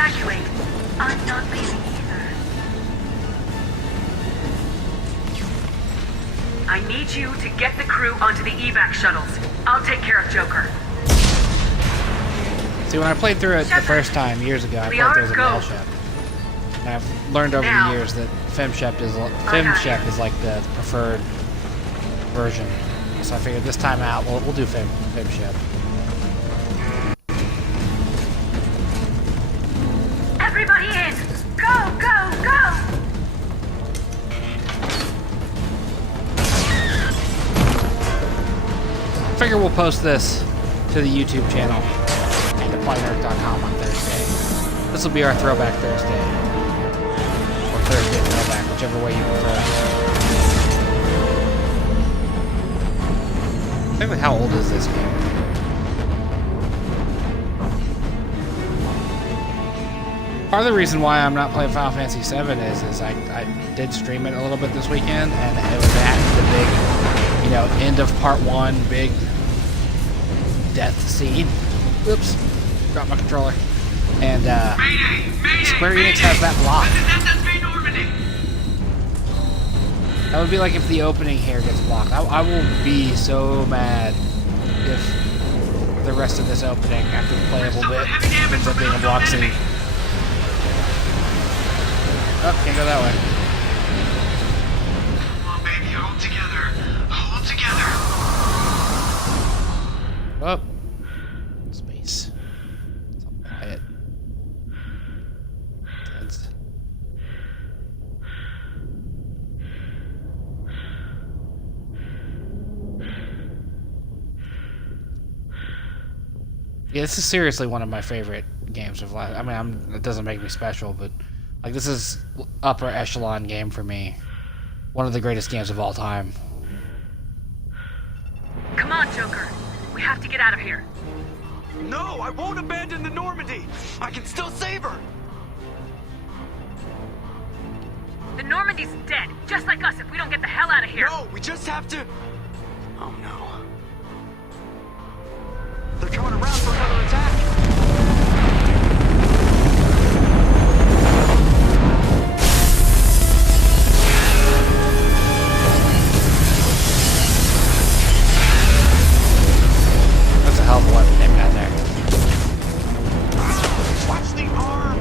evacuate. I'm not leaving either. I need you to get the crew onto the evac shuttles. I'll take care of Joker. See, when I played through it the first time years ago, I played through as a male ship. And I've learned over the years that femshep is like the preferred version. So I figured this time out, we'll do femshep. Everybody in! Go, go, go! I figure we'll post this to the YouTube channel, theplayernerd.com on Thursday. This will be our Throwback Thursday. Or Thursday Throwback, whichever way you prefer. Exactly how old is this game? Part of the reason why I'm not playing Final Fantasy VII is I did stream it a little bit this weekend, and it was at the big, you know, end of part 1, big death scene. Oops, dropped my controller. And Square Enix has that blocked. That would be like if the opening here gets blocked. I will be so mad if the rest of this opening, after the playable bit, ends up being a block scene. Oh, can't go that way. Come on, baby, hold together. Hold together. Oh. Space. It's all quiet. Tense. Yeah, this is seriously one of my favorite games of life. I mean, it doesn't make me special, but like, this is upper echelon game for me. One of the greatest games of all time. Come on, Joker. We have to get out of here. No, I won't abandon the Normandy. I can still save her. The Normandy's dead, just like us if we don't get the hell out of here. No, we just have to... Oh, no. They're coming around for another attack. That's a hell of a weapon they've got there. Watch the arm.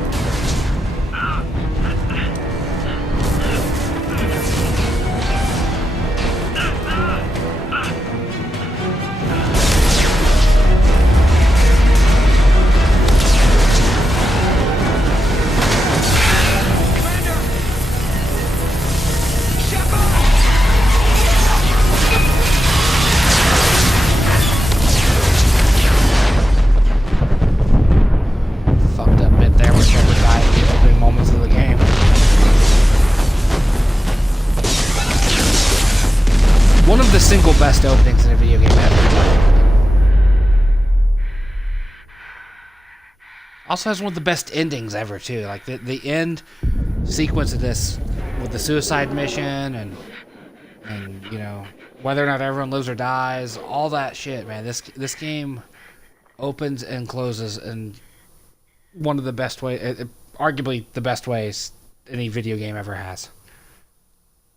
Fucked up bit there where Trevor died in the opening moments of the game. One of the single best openings in a video game ever. Also has one of the best endings ever too. Like the end sequence of this with the suicide mission and you know, whether or not everyone lives or dies, all that shit, man. This game opens and closes in one of the best ways, arguably the best ways any video game ever has.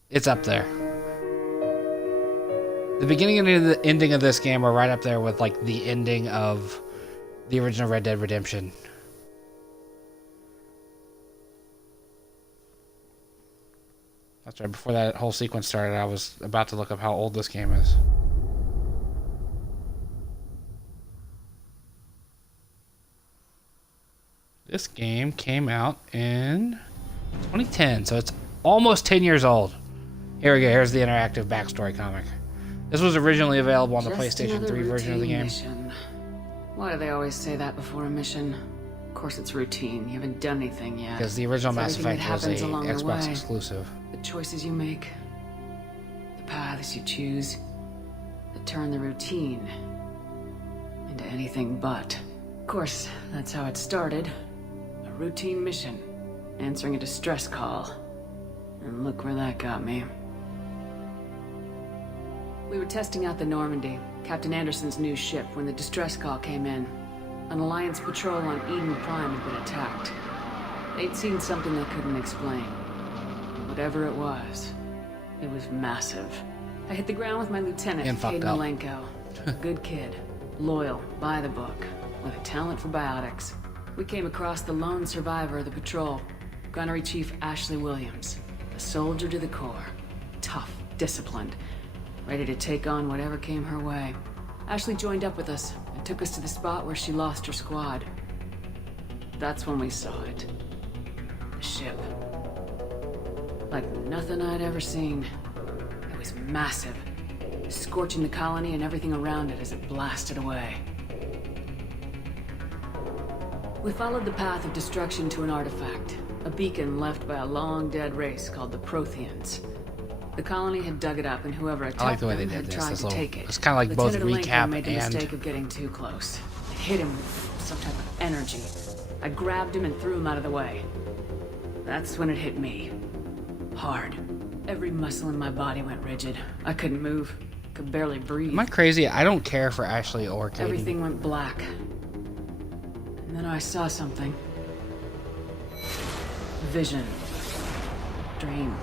It's up there. The beginning and the ending of this game are right up there with like the ending of the original Red Dead Redemption. That's right, before that whole sequence started, I was about to look up how old this game is. This game came out in 2010, so it's almost 10 years old. Here we go, here's the interactive backstory comic. This was originally available on the PlayStation 3 version of the game. Mission. Why do they always say that before a mission? Of course it's routine, you haven't done anything yet. Because the original Mass Everything Effect that was a happens along the Xbox way. exclusive. The choices you make, the paths you choose, that turn the routine into anything but. Of course, that's how it started. A routine mission, answering a distress call. And look where that got me. We were testing out the Normandy, Captain Anderson's new ship, when the distress call came in. An Alliance patrol on Eden Prime had been attacked. They'd seen something they couldn't explain. Whatever it was massive. I hit the ground with my lieutenant, And fucked up. Malenko. Good kid, loyal, by the book, with a talent for biotics. We came across the lone survivor of the patrol, Gunnery Chief Ashley Williams. A soldier to the core. Tough, disciplined, ready to take on whatever came her way. Ashley joined up with us and took us to the spot where she lost her squad. That's when we saw it. The ship. Like nothing I'd ever seen. It was massive, scorching the colony and everything around it as it blasted away. We followed the path of destruction to an artifact, a beacon left by a long-dead race called the Protheans. The colony had dug it up, and whoever I like attacked the way them they had did tried this. to take it. It's kind of like both Lieutenant recap Malenko made the and mistake of getting too close. It hit him with some type of energy. I grabbed him and threw him out of the way. That's when it hit me. Hard. Every muscle in my body went rigid. I couldn't move. Could barely breathe. Am I crazy? I don't care for Ashley or Katie. Everything went black. And then I saw something. Vision. Dream.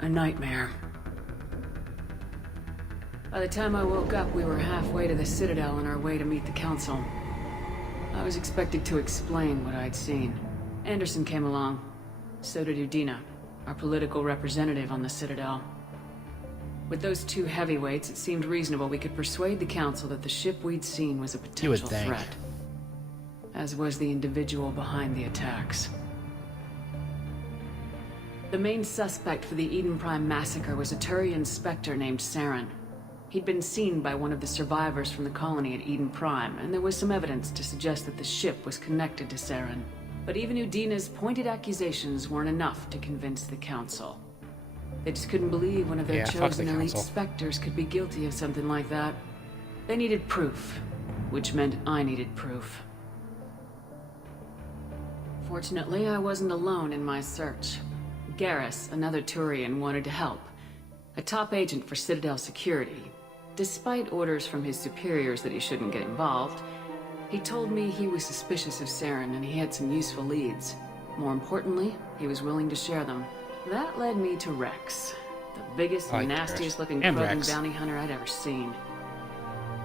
A nightmare. By the time I woke up, we were halfway to the Citadel on our way to meet the Council. I was expected to explain what I'd seen. Anderson came along. So did Udina, our political representative on the Citadel. With those two heavyweights, it seemed reasonable we could persuade the Council that the ship we'd seen was a potential threat. As was the individual behind the attacks. The main suspect for the Eden Prime massacre was a Turian Spectre named Saren. He'd been seen by one of the survivors from the colony at Eden Prime, and there was some evidence to suggest that the ship was connected to Saren. But even Udina's pointed accusations weren't enough to convince the Council. They just couldn't believe one of their chosen elite Spectres could be guilty of something like that. They needed proof, which meant I needed proof. Fortunately, I wasn't alone in my search. Garrus, another Turian, wanted to help. A top agent for Citadel security. Despite orders from his superiors that he shouldn't get involved, he told me he was suspicious of Saren and he had some useful leads. More importantly, he was willing to share them. That led me to Rex, the biggest, nastiest looking Krogan bounty hunter I'd ever seen.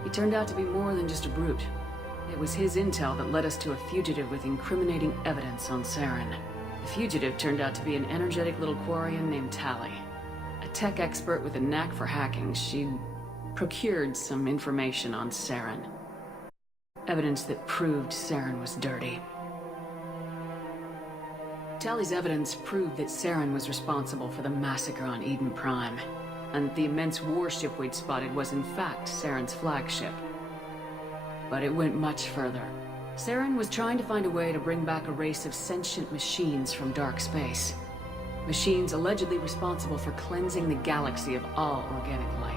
He turned out to be more than just a brute. It was his intel that led us to a fugitive with incriminating evidence on Saren. The fugitive turned out to be an energetic little Quarian named Tali. A tech expert with a knack for hacking, she'd procured some information on Saren. Evidence that proved Saren was dirty. Tali's evidence proved that Saren was responsible for the massacre on Eden Prime, and the immense warship we'd spotted was in fact Saren's flagship. But it went much further. Saren was trying to find a way to bring back a race of sentient machines from dark space. Machines allegedly responsible for cleansing the galaxy of all organic life.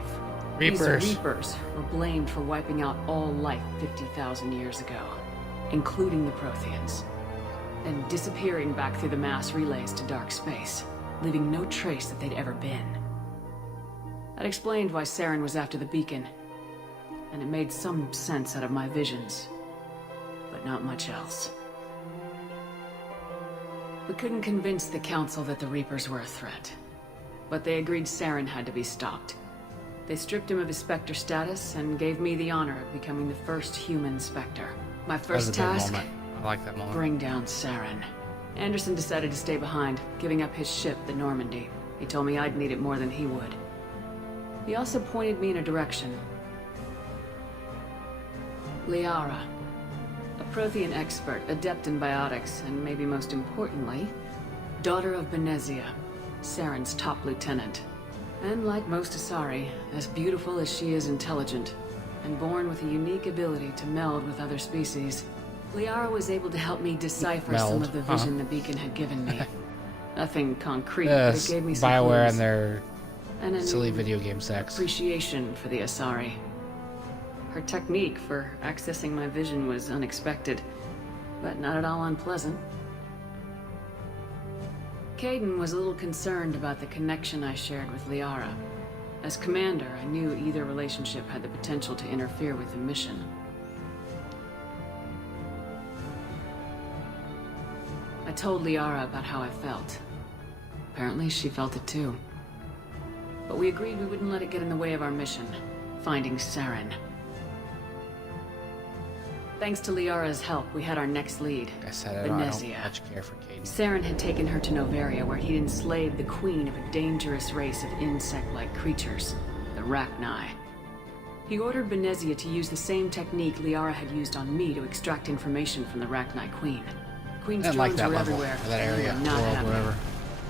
Reapers. These Reapers were blamed for wiping out all life 50,000 years ago, including the Protheans, and disappearing back through the mass relays to dark space, leaving no trace that they'd ever been. That explained why Saren was after the beacon, and it made some sense out of my visions, but not much else. We couldn't convince the Council that the Reapers were a threat, but they agreed Saren had to be stopped. They stripped him of his Spectre status and gave me the honor of becoming the first human Spectre. My first task, I like that moment. bring down Saren. Anderson decided to stay behind, giving up his ship, the Normandy. He told me I'd need it more than he would. He also pointed me in a direction. Liara, a Prothean expert, adept in biotics, and maybe most importantly, daughter of Benezia, Saren's top lieutenant. And like most Asari, as beautiful as she is intelligent, and born with a unique ability to meld with other species, Liara was able to help me decipher some of the vision the beacon had given me. Nothing concrete, but it gave me some BioWare clues. and their silly video game sex. Appreciation for the Asari. Her technique for accessing my vision was unexpected, but not at all unpleasant. Caden was a little concerned about the connection I shared with Liara. As commander, I knew either relationship had the potential to interfere with the mission. told Liara about how I felt. Apparently, she felt it too. But we agreed we wouldn't let it get in the way of our mission, finding Saren. Thanks to Liara's help, we had our next lead, Like I said, I don't Venezia. much care for Caden. Saren had taken her to Novaria, where he'd enslaved the queen of a dangerous race of insect-like creatures, the Rachni. He ordered Venezia to use the same technique Liara had used on me to extract information from the Rachni queen. The queen's I didn't drones like that were level, everywhere. or that and we area, were not world, happy. whatever.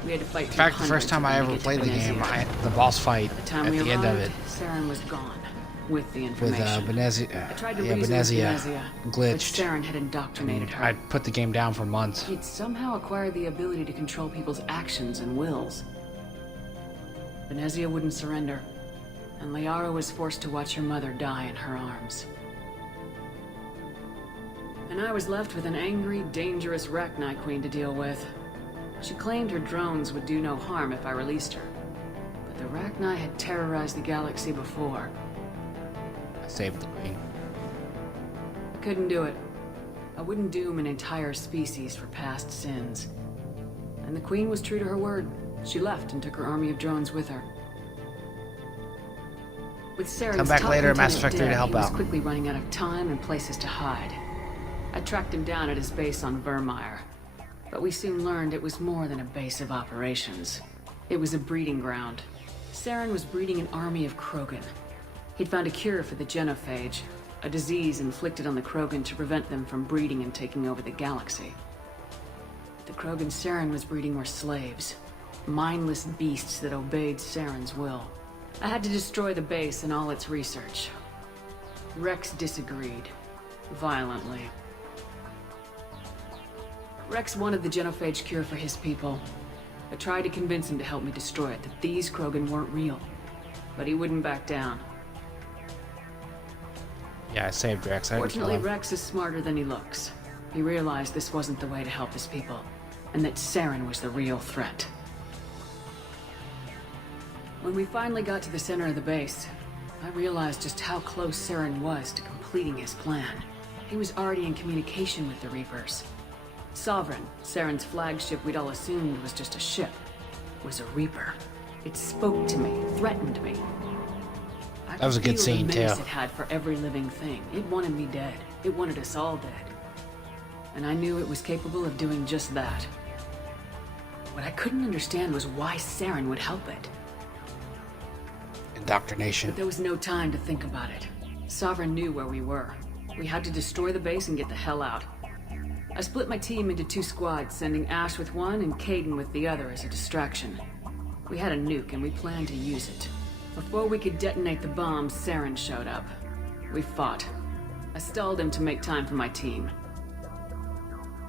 We had to fight In fact, the first time I ever played the game, the boss fight the time at we the end of it Saren was gone, with the with information. Venezia, I tried to yeah, reason with Venezia but glitched. Saren had indoctrinated her. I put the game down for months. He'd somehow acquired the ability to control people's actions and wills. Venezia wouldn't surrender, and Liara was forced to watch her mother die in her arms. And I was left with an angry, dangerous Rachni queen to deal with. She claimed her drones would do no harm if I released her. But the Rachni had terrorized the galaxy before. I saved the queen. I couldn't do it. I wouldn't doom an entire species for past sins. And the Queen was true to her word. She left and took her army of drones with her. With Saren's Come back top later at Mass lieutenant Effect 3 to dead, help he was out. quickly running out of time and places to hide. I tracked him down at his base on Vermeer. But we soon learned it was more than a base of operations. It was a breeding ground. Saren was breeding an army of Krogan. He'd found a cure for the genophage, a disease inflicted on the Krogan to prevent them from breeding and taking over the galaxy. The Krogan Saren was breeding were slaves, mindless beasts that obeyed Saren's will. I had to destroy the base and all its research. Rex disagreed, violently. Rex wanted the genophage cure for his people. I tried to convince him to help me destroy it, that these Krogan weren't real. But he wouldn't back down. Yeah, I saved Rex. I didn't kill Fortunately, him. Rex is smarter than he looks. He realized this wasn't the way to help his people, and that Saren was the real threat. When we finally got to the center of the base, I realized just how close Saren was to completing his plan. He was already in communication with the Reapers. Sovereign, Saren's flagship we'd all assumed was just a ship, was a Reaper. It spoke to me, threatened me. That was a good scene, the menace too. it had for every living thing. It wanted me dead. It wanted us all dead. And I knew it was capable of doing just that. What I couldn't understand was why Saren would help it. Indoctrination. But there was no time to think about it. Sovereign knew where we were. We had to destroy the base and get the hell out. I split my team into 2 squads, sending Ash with one and Caden with the other as a distraction. We had a nuke and we planned to use it. Before we could detonate the bomb, Saren showed up. We fought. I stalled him to make time for my team.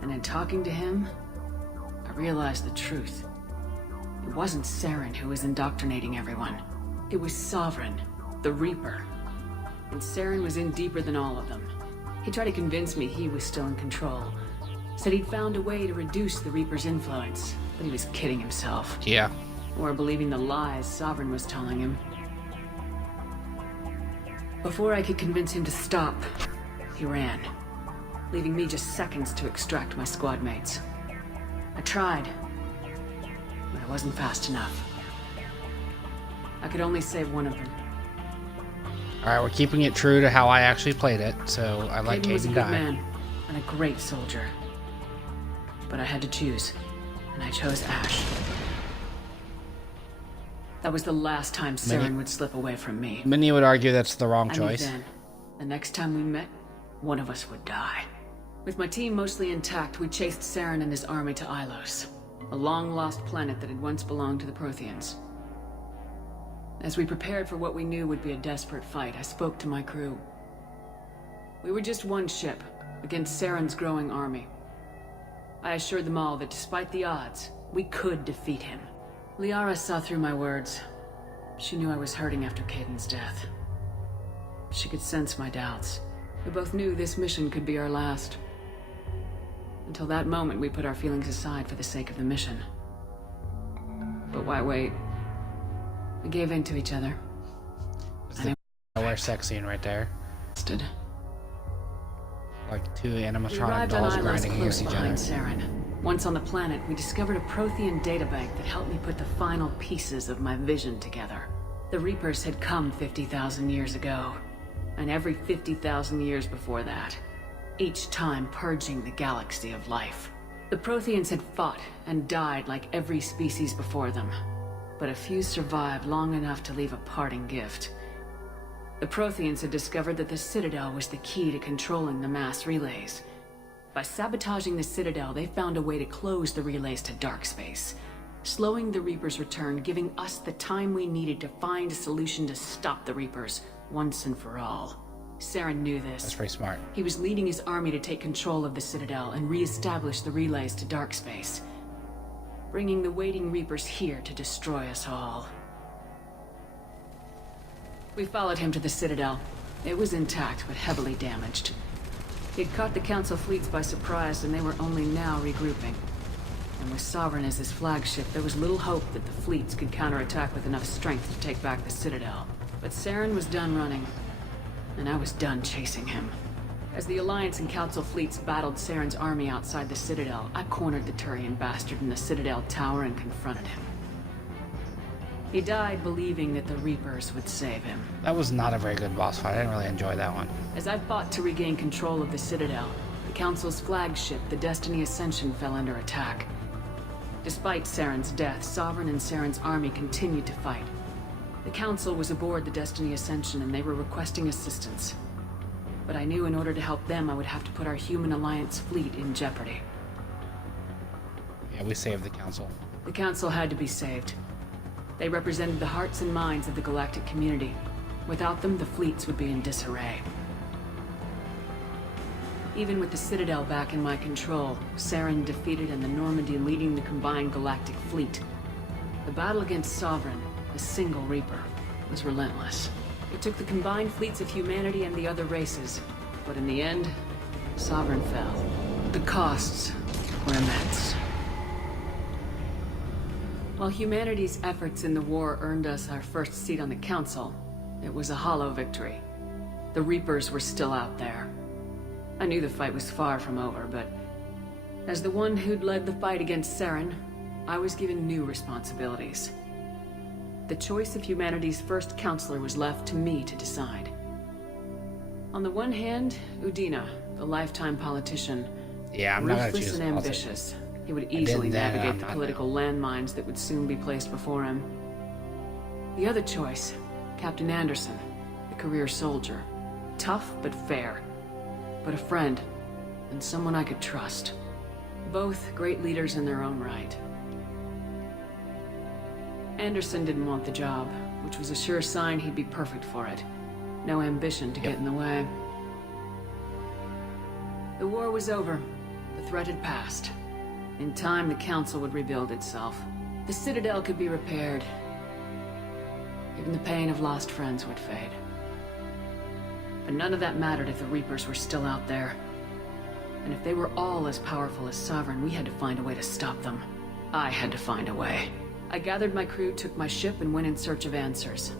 And in talking to him, I realized the truth. It wasn't Saren who was indoctrinating everyone. It was Sovereign, the Reaper. And Saren was in deeper than all of them. He tried to convince me he was still in control. Said he'd found a way to reduce the Reaper's influence, but he was kidding himself. Yeah. Or believing the lies Sovereign was telling him. Before I could convince him to stop, he ran, leaving me just seconds to extract my squad mates. I tried, but I wasn't fast enough. I could only save one of them. Alright, we're keeping it true to how I actually played it, so I let Caden was a Caden good die. man and a great soldier. But I had to choose, and I chose Ash. That was the last time Saren would slip away from me. Many would argue that's the wrong I knew choice. then, the next time we met, one of us would die. With my team mostly intact, we chased Saren and his army to Ilos, a long-lost planet that had once belonged to the Protheans. As we prepared for what we knew would be a desperate fight, I spoke to my crew. We were just one ship, against Saren's growing army. I assured them all that despite the odds, we could defeat him. Liara saw through my words. She knew I was hurting after Caden's death. She could sense my doubts. We both knew this mission could be our last. Until that moment, we put our feelings aside for the sake of the mission. But why wait? We gave in to each other. Nowhere sex scene right there. Stood. Like 2 We animatronic arrived on dolls Ilos grinding close against each behind other. Saren. Once on the planet, we discovered a Prothean databank that helped me put the final pieces of my vision together. The Reapers had come 50,000 years ago, and every 50,000 years before that, each time purging the galaxy of life. The Protheans had fought and died like every species before them, but a few survived long enough to leave a parting gift. The Protheans had discovered that the Citadel was the key to controlling the mass relays. By sabotaging the Citadel, they found a way to close the relays to dark space, slowing the Reapers' return, giving us the time we needed to find a solution to stop the Reapers once and for all. Saren knew this. That's pretty smart. He was leading his army to take control of the Citadel and re-establish the relays to dark space, bringing the waiting Reapers here to destroy us all. We followed him to the Citadel. It was intact, but heavily damaged. He'd caught the Council fleets by surprise, and they were only now regrouping. And with Sovereign as his flagship, there was little hope that the fleets could counterattack with enough strength to take back the Citadel. But Saren was done running, and I was done chasing him. As the Alliance and Council fleets battled Saren's army outside the Citadel, I cornered the Turian bastard in the Citadel tower and confronted him. He died believing that the Reapers would save him. That was not a very good boss fight. I didn't really enjoy that one. As I fought to regain control of the Citadel, the Council's flagship, the Destiny Ascension, fell under attack. Despite Saren's death, Sovereign and Saren's army continued to fight. The Council was aboard the Destiny Ascension and they were requesting assistance. But I knew in order to help them, I would have to put our human Alliance fleet in jeopardy. Yeah, we saved the Council. The Council had to be saved. They represented the hearts and minds of the galactic community. Without them, the fleets would be in disarray. Even with the Citadel back in my control, Saren defeated and the Normandy leading the combined galactic fleet. The battle against Sovereign, a single Reaper, was relentless. It took the combined fleets of humanity and the other races, but in the end, Sovereign fell. The costs were immense. While humanity's efforts in the war earned us our first seat on the Council, it was a hollow victory. The Reapers were still out there. I knew the fight was far from over, but as the one who'd led the fight against Saren, I was given new responsibilities. The choice of humanity's first counselor was left to me to decide. On the one hand, Udina, the lifetime politician, Yeah, I'm not gonna ruthless choose and a politician. ambitious. He would easily then, navigate I'm the not political now. landmines that would soon be placed before him. The other choice, Captain Anderson, the career soldier. Tough but fair. But a friend, and someone I could trust. Both great leaders in their own right. Anderson didn't want the job, which was a sure sign he'd be perfect for it. No ambition to get in the way. The war was over. The threat had passed. In time, the Council would rebuild itself. The Citadel could be repaired. Even the pain of lost friends would fade. But none of that mattered if the Reapers were still out there. And if they were all as powerful as Sovereign, we had to find a way to stop them. I had to find a way. I gathered my crew, took my ship, and went in search of answers.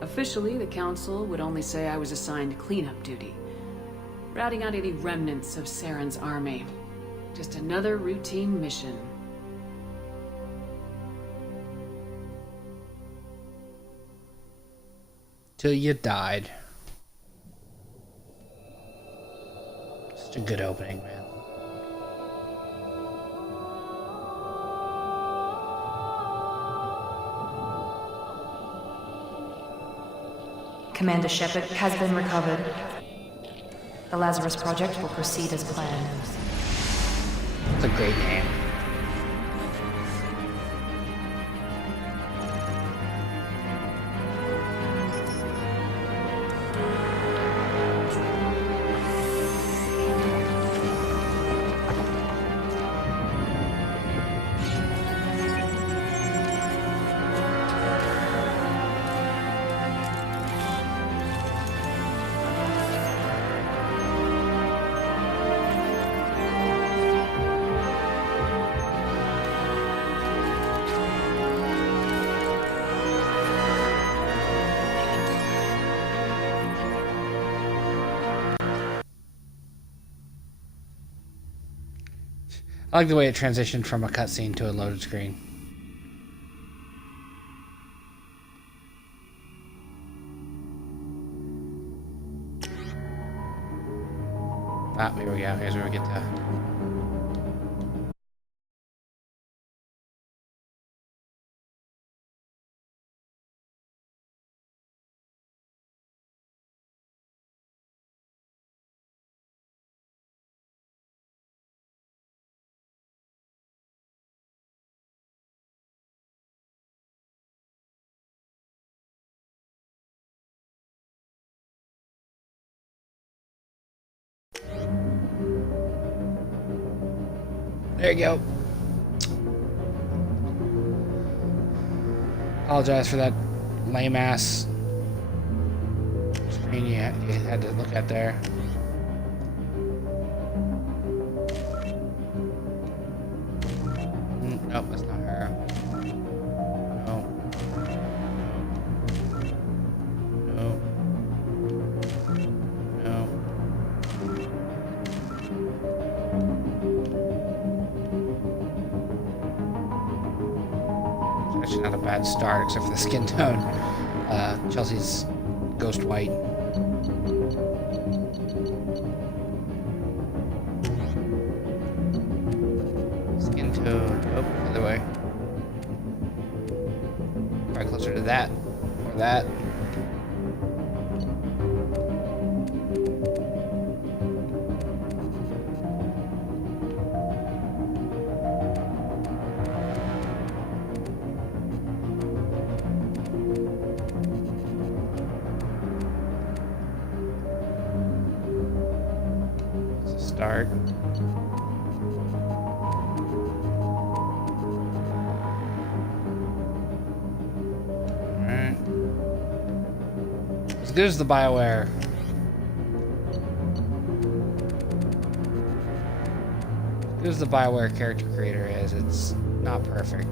Officially, the Council would only say I was assigned cleanup duty, routing out any remnants of Saren's army. Just another routine mission. Till you died. Such a good opening, man. Commander Shepard has been recovered. The Lazarus Project will proceed as planned. It's a great name. I like the way it transitioned from a cutscene to a loaded screen. Ah, here we go. Here's where we get to... There you go. Apologize for that lame ass screen you had to look at there. Nope, that's not her. No. No. No. It's actually not a bad start, except for the skin tone. Chelsea's ghost white. Skin tone. Oh, other way. Probably closer to that. Or that. Start. Alright. As good as the BioWare. As good as the BioWare character creator is, it's not perfect.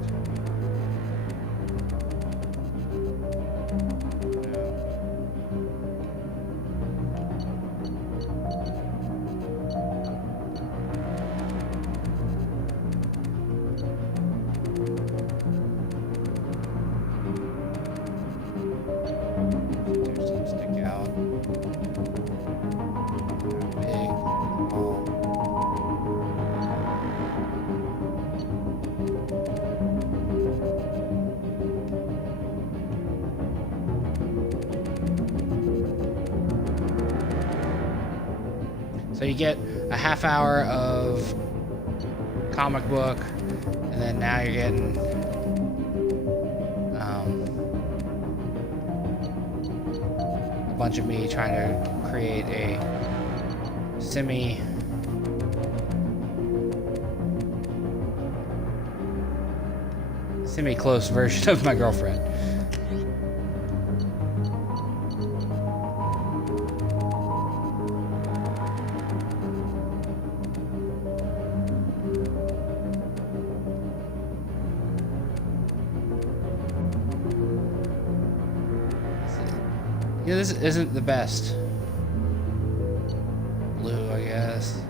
So you get a half hour of comic book, and then now you're getting a bunch of me trying to create a semi-close version of my girlfriend. Yeah, this isn't the best blue, I guess.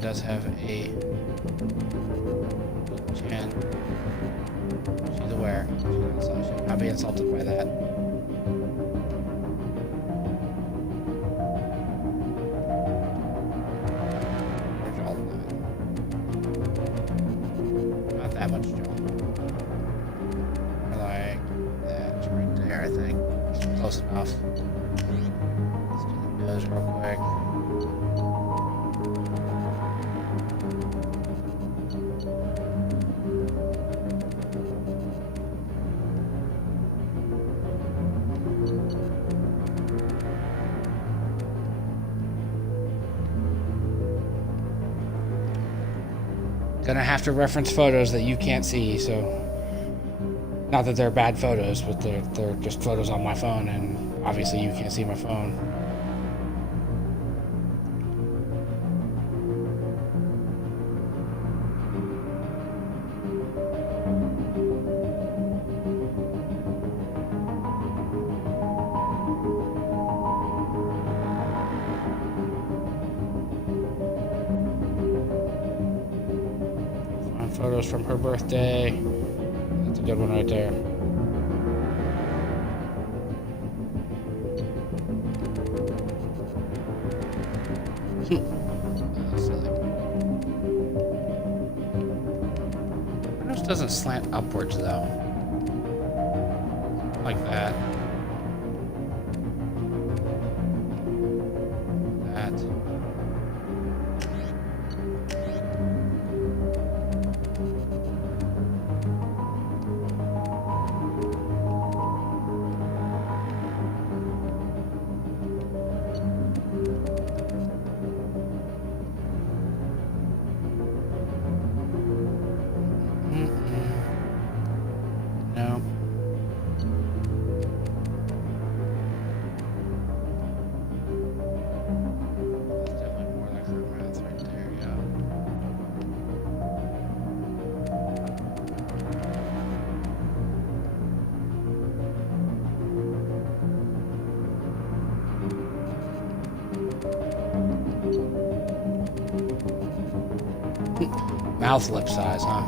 Does have a chin. She's aware. She should not be insulted by that. Or jaw line. Not that much jaw. More like that right there, I think. Close enough. Let's do the nose real quick. Gonna have to reference photos that you can't see, so... Not that they're bad photos, but they're just photos on my phone, and obviously you can't see my phone. Photos from her birthday. That's a good one right there. That's silly. Windows doesn't slant upwards though. Like that. That. No. That's definitely more like her mouth right there, yeah. Mouth lip size, huh?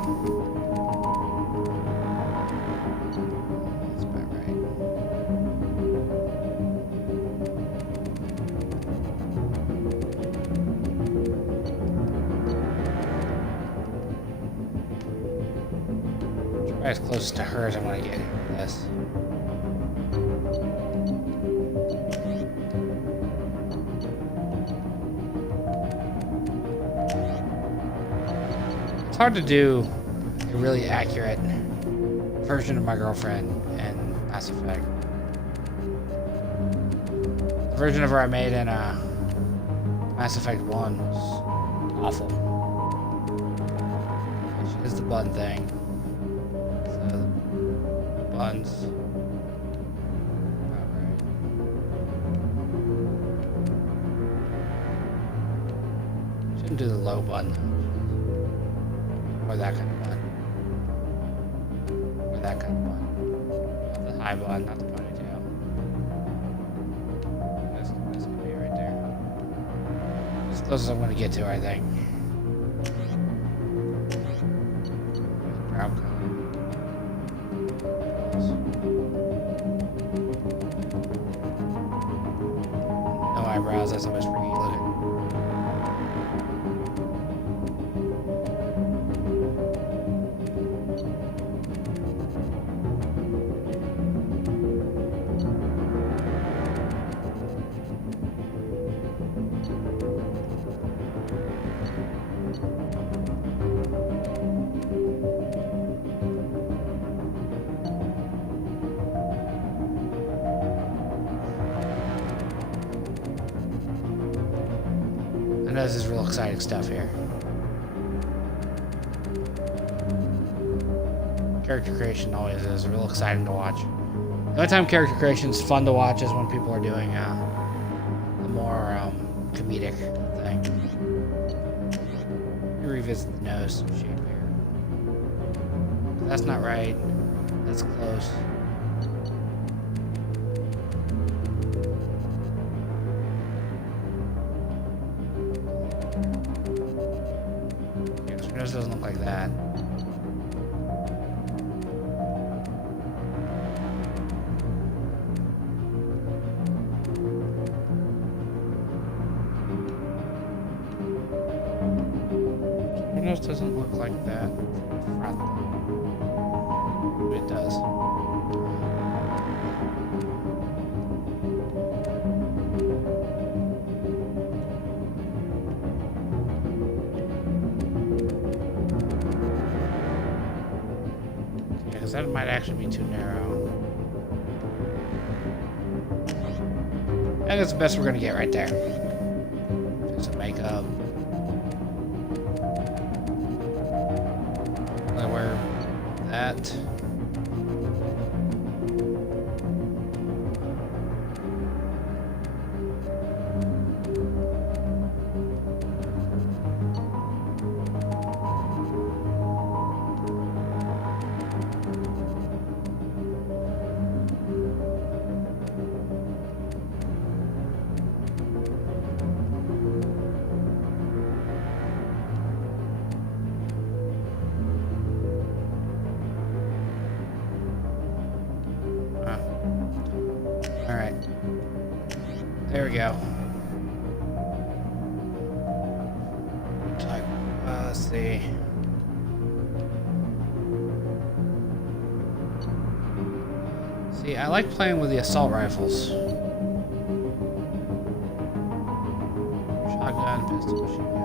That's about right. Try as close to her as I want to get with this. It's hard to do a really accurate version of my girlfriend in Mass Effect. The version of her I made in Mass Effect 1 was awful. She does the bun thing. So, the buns. About right. Shouldn't do the low bun though. Or that kind of bun. Or that kind of bun. Not the high bun, not the ponytail. This could be right there. As close as I'm going to get to her, I think. Brown color. No eyebrows, that's always freaky looking. I know this is real exciting stuff here. Character creation always is real exciting to watch. The only time character creation is fun to watch is when people are doing the more comedic thing. Let me revisit the nose shape here. That's not right. That's close. Her nose doesn't look like that. Her nose doesn't look like that. Front though. It does. Because that might actually be too narrow. I think that's the best we're gonna get right there. Do some makeup. that. Alright. There we go. Let's see. See, I like playing with the assault rifles. Shotgun, pistol, machine gun.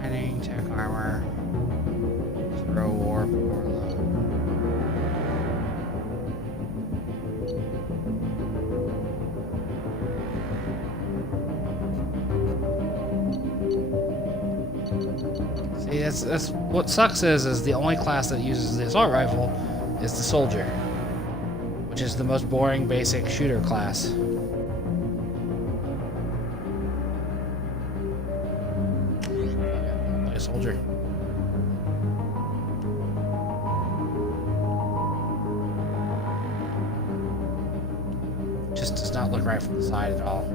Training, tech armor. Throw warp, warload. See, that's what sucks is the only class that uses the assault rifle is the soldier, which is the most boring basic shooter class. Play a soldier. Just does not look right from the side at all.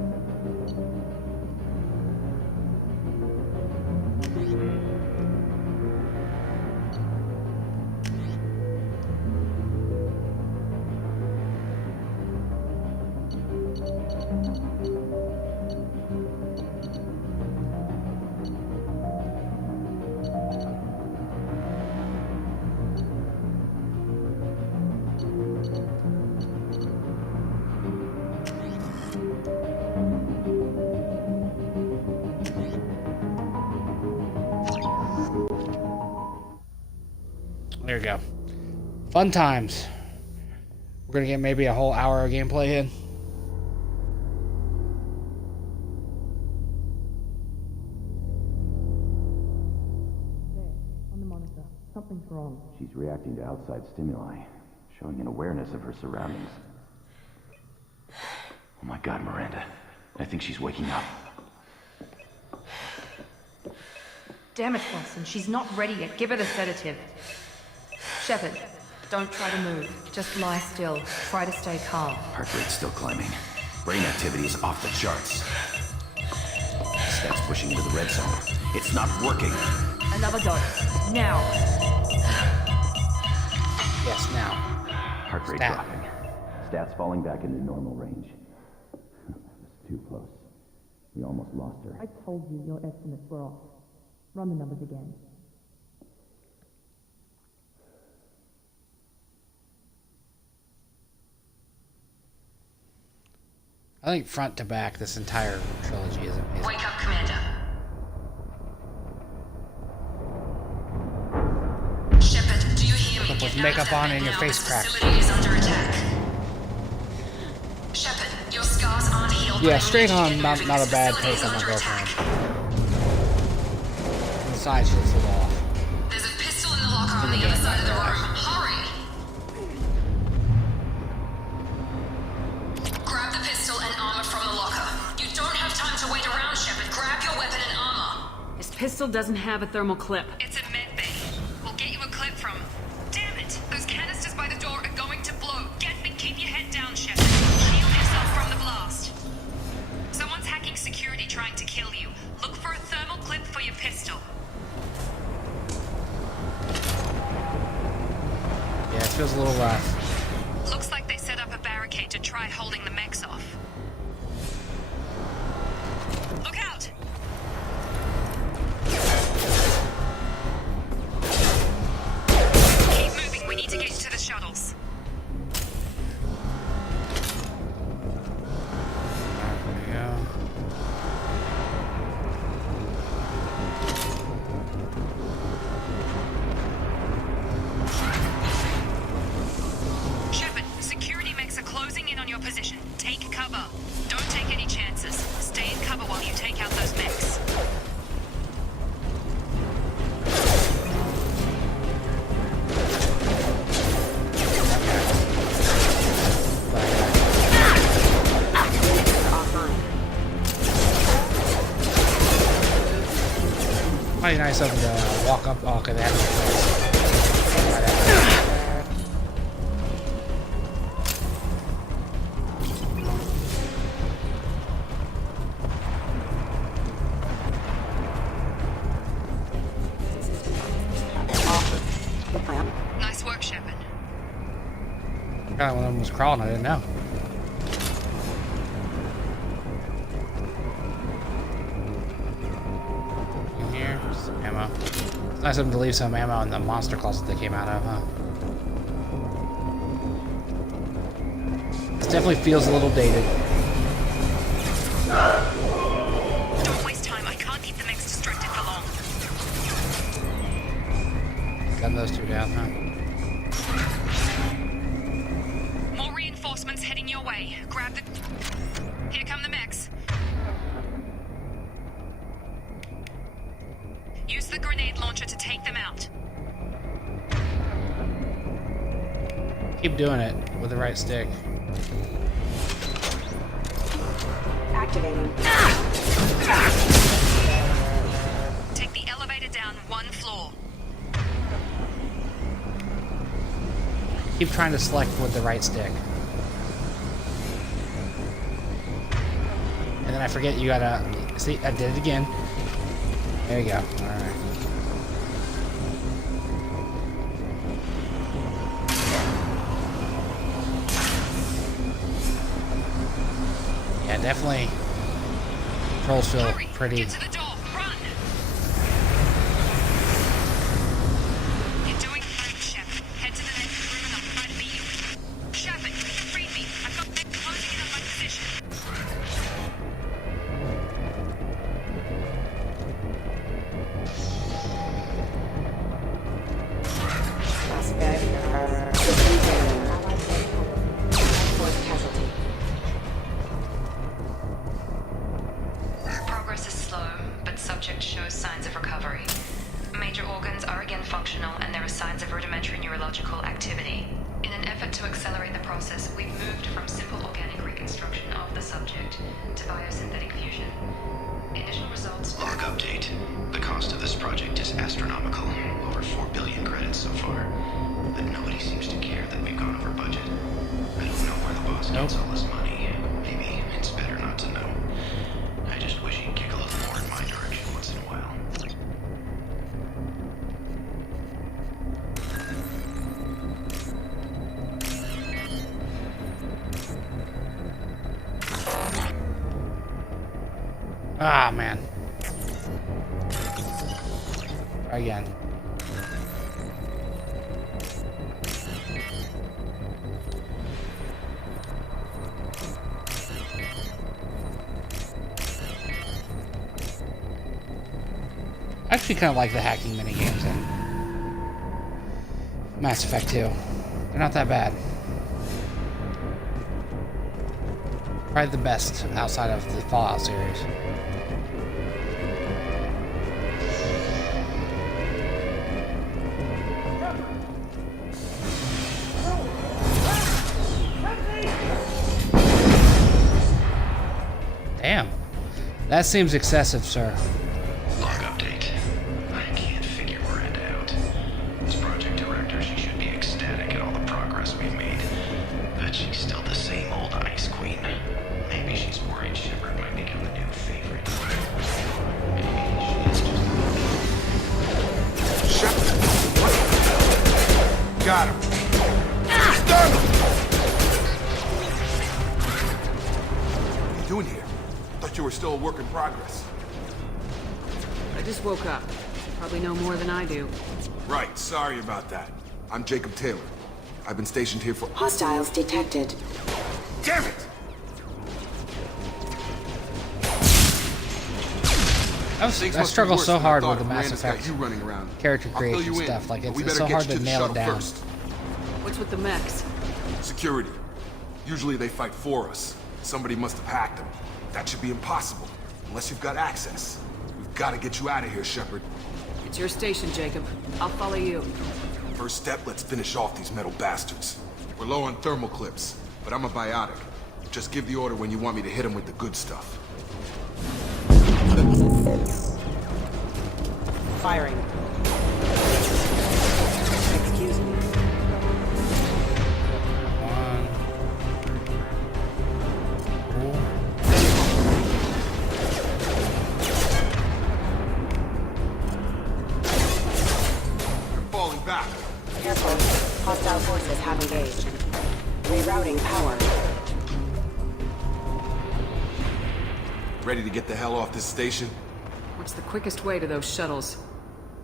There we go. Fun times. We're gonna get maybe a whole hour of gameplay in. On the monitor. Something's wrong. She's reacting to outside stimuli, showing an awareness of her surroundings. Oh my God, Miranda. I think she's waking up. Damn it, Watson. She's not ready yet. Give her the sedative. Shepard, don't try to move. Just lie still. Try to stay calm. Heart rate's still climbing. Brain activity is off the charts. Stats pushing into the red zone. It's not working. Another dose. Now. Yes, now. Heart rate Stat. dropping. Stats falling back into normal range. That was too close. We almost lost her. I told you your estimates were off. Run the numbers again. I think front to back, this entire trilogy is amazing. Wake up, Commander. Shepard, do you hear me? With Get makeup out of on that and bed your now. face This cracked. facility is under attack. Shepard, your scars aren't healed. Yeah, but I straight need you to on, get not moving. a This bad facility take is on my under girlfriend. attack. On the side, she looks a little off. There's a pistol in the locker on the other side of the room. Hurry! Grab the pistol and armor from the locker. You don't have time to wait around, Shepard. Grab your weapon and armor. This pistol doesn't have a thermal clip. It's a med bay. We'll get you a clip from... Damn it! Those canisters by the door are going to blow. Get and keep your head down, Shepard. Shield yourself from the blast. Someone's hacking security trying to kill you. Look for a thermal clip for your pistol. Yeah, it feels a little rough. Looks like they set up a barricade to try holding the mechs off. Look out! Keep moving. We need to get to the shuttles. There we go. nice of them to walk up. Oh, okay, they have Nice work, Shepard. God, one of them was crawling. I didn't know. In here, some ammo. It's nice of them to leave some ammo in the monster closet they came out of, huh? This definitely feels a little dated. Don't waste time. I can't keep the mix distracted for long. Gun those two down, huh? More reinforcements heading your way. Grab the... Here come the mechs. Use the grenade launcher to take them out. Keep doing it with the right stick. Activating. Take the elevator down one floor. Keep trying to select with the right stick. And then I forget you gotta... See, I did it again. There you go. Alright. Yeah, definitely. Controls feel Hurry, pretty... get to the door. Run! You're doing great, Shepard. Head to the next room and I'll try to beat you. Shepard, read me. I've got them closing in on my position. Suspect. Systems error. Fourth casualty. Progress is slow, but subject shows signs of recovery. Major organs are again functional, and there are signs of rudimentary neurological activity. In an effort to accelerate the process, we've moved from simple organic reconstruction of the subject to biosynthetic fusion. Initial results... Log update. The cost of this project is astronomical. Over 4 billion credits so far. But nobody seems to care that we've gone over budget. I don't know where the boss gets all this money. Maybe it's better not to know. I just wish he'd kick a little more in my direction once in a while. Ah, man. Try again. I actually kind of like the hacking minigames in Mass Effect 2. They're not that bad. Probably the best outside of the Fallout series. Damn. That seems excessive, sir. Log update. I can't figure her head out. This project director, she should be ecstatic at all the progress we've made. But she's still the same old Ice Queen. Maybe she's worried Shepard might become the new favorite. Maybe she's just... Shepard! What? Got him. Stun him! What are you doing here? Thought you were still a work in progress. I just woke up. You probably know more than I do. Right, sorry about that. I'm Jacob Taylor. I've been stationed here for... Hostiles detected. Damn it! I struggle so hard with the Mass Miranda's got Effect you running around. character I'll fill creation you in, stuff. Like, but we it's better so get hard you to the nail it shuttle down. first. What's with the mechs? Security. Usually they fight for us. Somebody must have hacked them. That should be impossible, unless you've got access. We've got to get you out of here, Shepard. It's your station, Jacob. I'll follow you. First step, let's finish off these metal bastards. We're low on thermal clips, but I'm a biotic. Just give the order when you want me to hit them with the good stuff. Firing. Excuse me. One. They're falling back. Careful. Hostile forces have engaged. Rerouting power. Ready to get the hell off this station? What's the quickest way to those shuttles?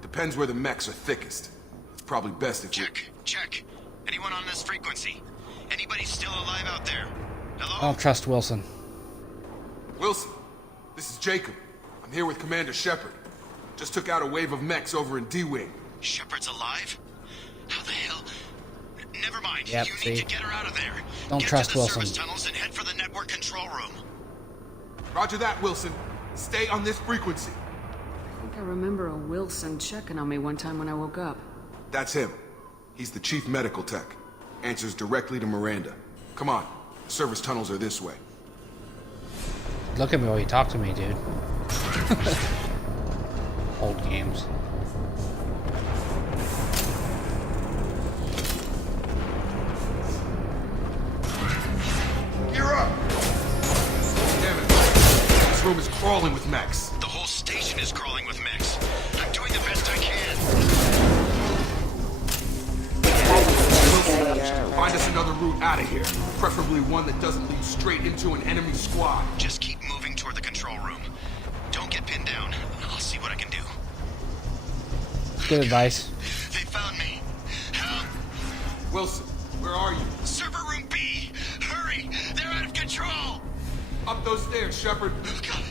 Depends where the mechs are thickest. It's probably best if you... Check. Anyone on this frequency? Anybody still alive out there? I Hello? don't trust Wilson. Wilson, this is Jacob. I'm here with Commander Shepard. Just took out a wave of mechs over in D-Wing. Shepard's alive? How the hell? Never mind. Yep, You see? need to get her out of there. Don't Get trust to the Wilson. service tunnels and head for the network control room. Roger that, Wilson. Stay on this frequency. I think I remember a Wilson checking on me one time when I woke up. That's him. He's the chief medical tech. Answers directly to Miranda. Come on. The service tunnels are this way. Look at me while you talk to me, dude. Old games. Gear up! Damn it. This room is crawling with mechs. The whole station is crawling with mechs. I'm doing the best I can. Find us another route out of here. Preferably one that doesn't lead straight into an enemy squad. Just keep moving toward the control room. Don't get pinned down. I'll see what I can do. Good advice. They found me. Help! Wilson, where are you? Server room B! Hurry! They're out of control! Up those stairs, Shepard. God.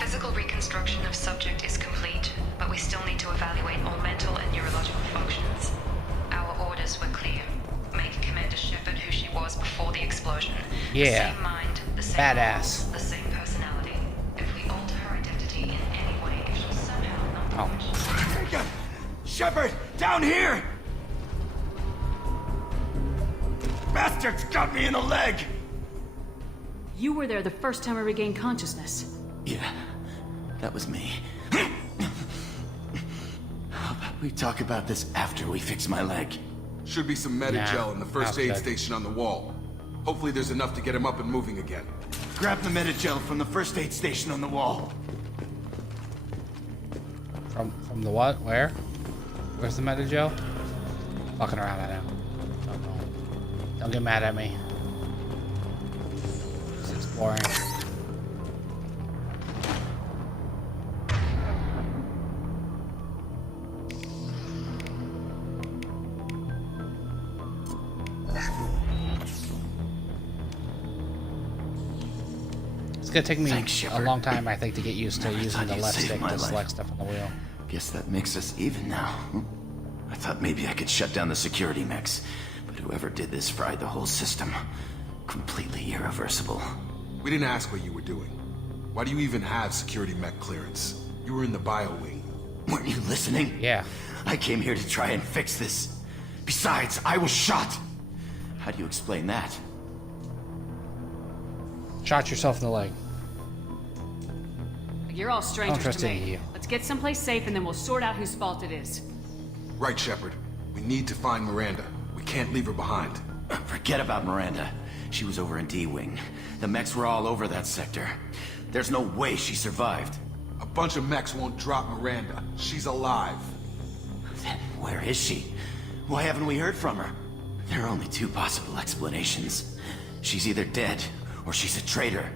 Physical reconstruction of subject is complete, but we still need to evaluate all mental and neurological functions. Our orders were clear. Make Commander Shepard who she was before the explosion. Yeah. The same mind, the same Badass. goals, the same personality. If we alter her identity in any way, if she'll somehow not Oh. Shepard, down here! Bastards got me in the leg! You were there the first time I regained consciousness. Yeah, that was me. How about we talk about this after we fix my leg? Should be some Medi-gel in the first I'll aid check. station on the wall. Hopefully there's enough to get him up and moving again. Grab the Medi-gel from the first aid station on the wall. From the what? Where? Where's the Medi-gel? Fucking around, I know. Don't get mad at me. Just exploring. It's gonna take me Thanks, a Shepard. long time, I think, to get used to Never using thought the you'd left save stick my to life. select stuff on the wheel. Guess that makes us even now. I thought maybe I could shut down the security mechs, but whoever did this fried the whole system. Completely irreversible. We didn't ask what you were doing. Why do you even have security mech clearance? You were in the bio wing. Weren't you listening? Yeah. I came here to try and fix this. Besides, I was shot. How do you explain that? Shot yourself in the leg. You're all strangers trust to any of me. you. Let's get someplace safe and then we'll sort out whose fault it is. Right, Shepard. We need to find Miranda. We can't leave her behind. Forget about Miranda. She was over in D-Wing. The mechs were all over that sector. There's no way she survived. A bunch of mechs won't drop Miranda. She's alive. Then where is she? Why haven't we heard from her? There are only two possible explanations. She's either dead, or she's a traitor.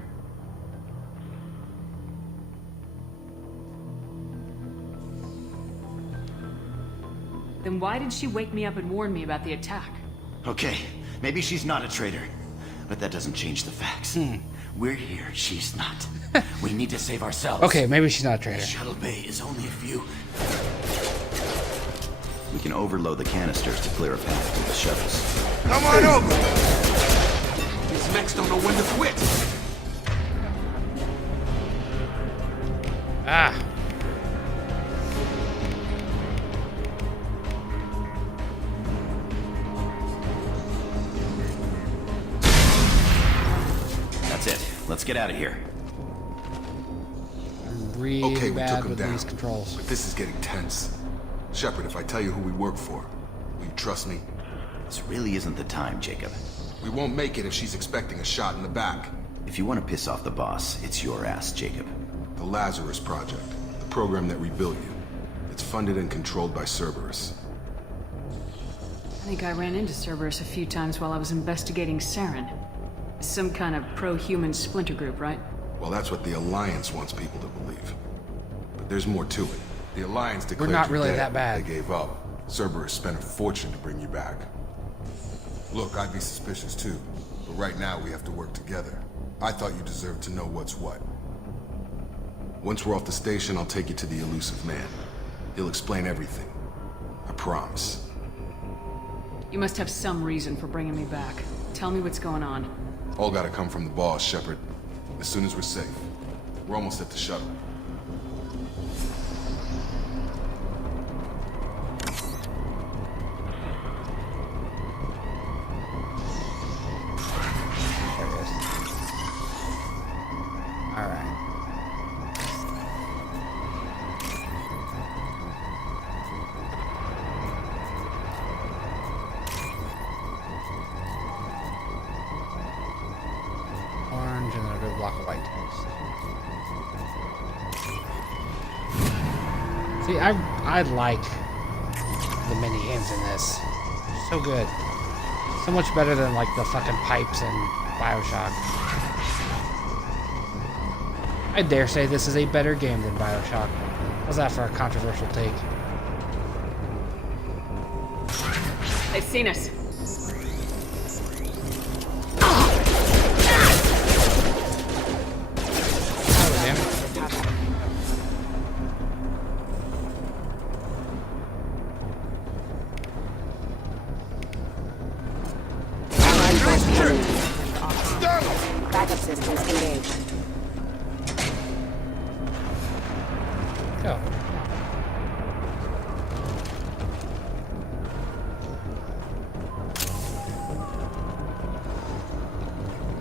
Then why did she wake me up and warn me about the attack? Okay, maybe she's not a traitor. But that doesn't change the facts. We're here, she's not. We need to save ourselves. Okay, maybe she's not a traitor. Shuttle bay is only a few. We can overload the canisters to clear a path to the shuttles. Come on over! These mechs don't know when to quit. Ah. Let's get out of here. I'm really Okay, we bad took him with down. these controls. But this is getting tense. Shepard, if I tell you who we work for, will you trust me? This really isn't the time, Jacob. We won't make it if she's expecting a shot in the back. If you want to piss off the boss, it's your ass, Jacob. The Lazarus Project, the program that rebuilt you. It's funded and controlled by Cerberus. I think I ran into Cerberus a few times while I was investigating Saren. Some kind of pro-human splinter group, right? Well, that's what the Alliance wants people to believe. But there's more to it. The Alliance declared not you really dead. that bad. They gave up. Cerberus spent a fortune to bring you back. Look, I'd be suspicious too. But right now we have to work together. I thought you deserved to know what's what. Once we're off the station, I'll take you to the elusive man. He'll explain everything. I promise. You must have some reason for bringing me back. Tell me what's going on. All gotta come from the boss, Shepard. As soon as we're safe. We're almost at the shuttle. There it is. Alright. Orange and then a big block of white text. See, I like the mini-games in this. So good. So much better than like the fucking pipes in BioShock. I dare say this is a better game than BioShock. How's that for a controversial take? They've seen us. Oh, damn it. Backup systems engaged. Go.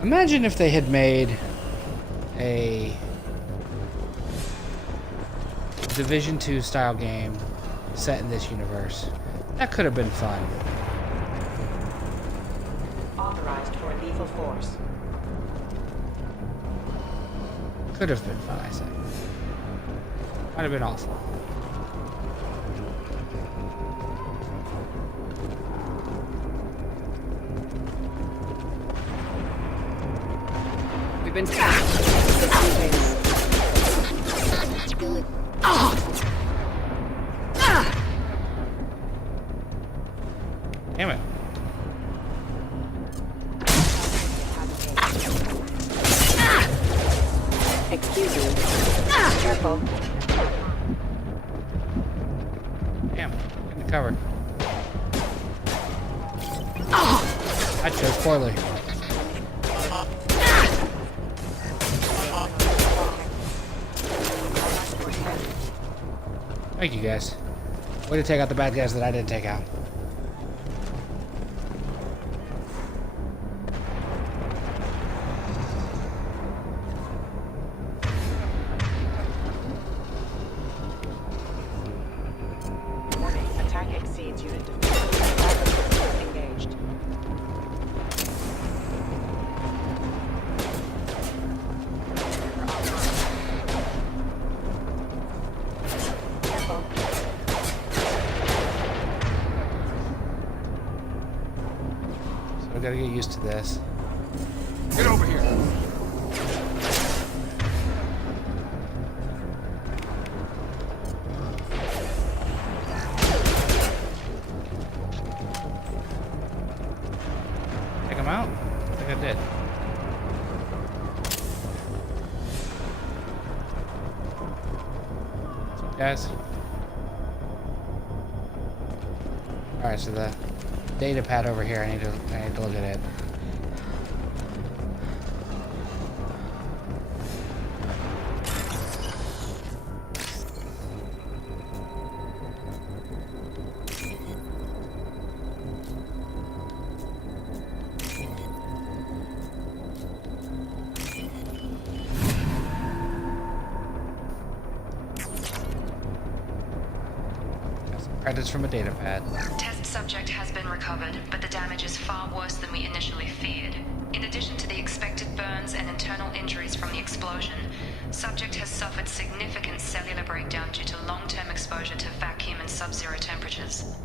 Imagine if they had made a Division 2 style game set in this universe. That could have been fun. Authorized for lethal force. Could have been fun, I say. Might have been awful. We've been Damn it. Excuse me. Careful. Damn. Get in the cover. I chose poorly. Thank you guys. Way to take out the bad guys that I didn't take out. Warning. Attack exceeds unit defense. Backup systems engaged. Careful. So we gotta get used to this. Get over here! Take them out? I think I did. What's up, guys? Alright, so the data pad over here, I need to look at it. credits from a data pad. Test subject has been recovered, but the damage is far worse than we initially feared. In addition to the expected burns and internal injuries from the explosion, subject has suffered significant cellular breakdown due to long-term exposure to vacuum and sub-zero temperatures.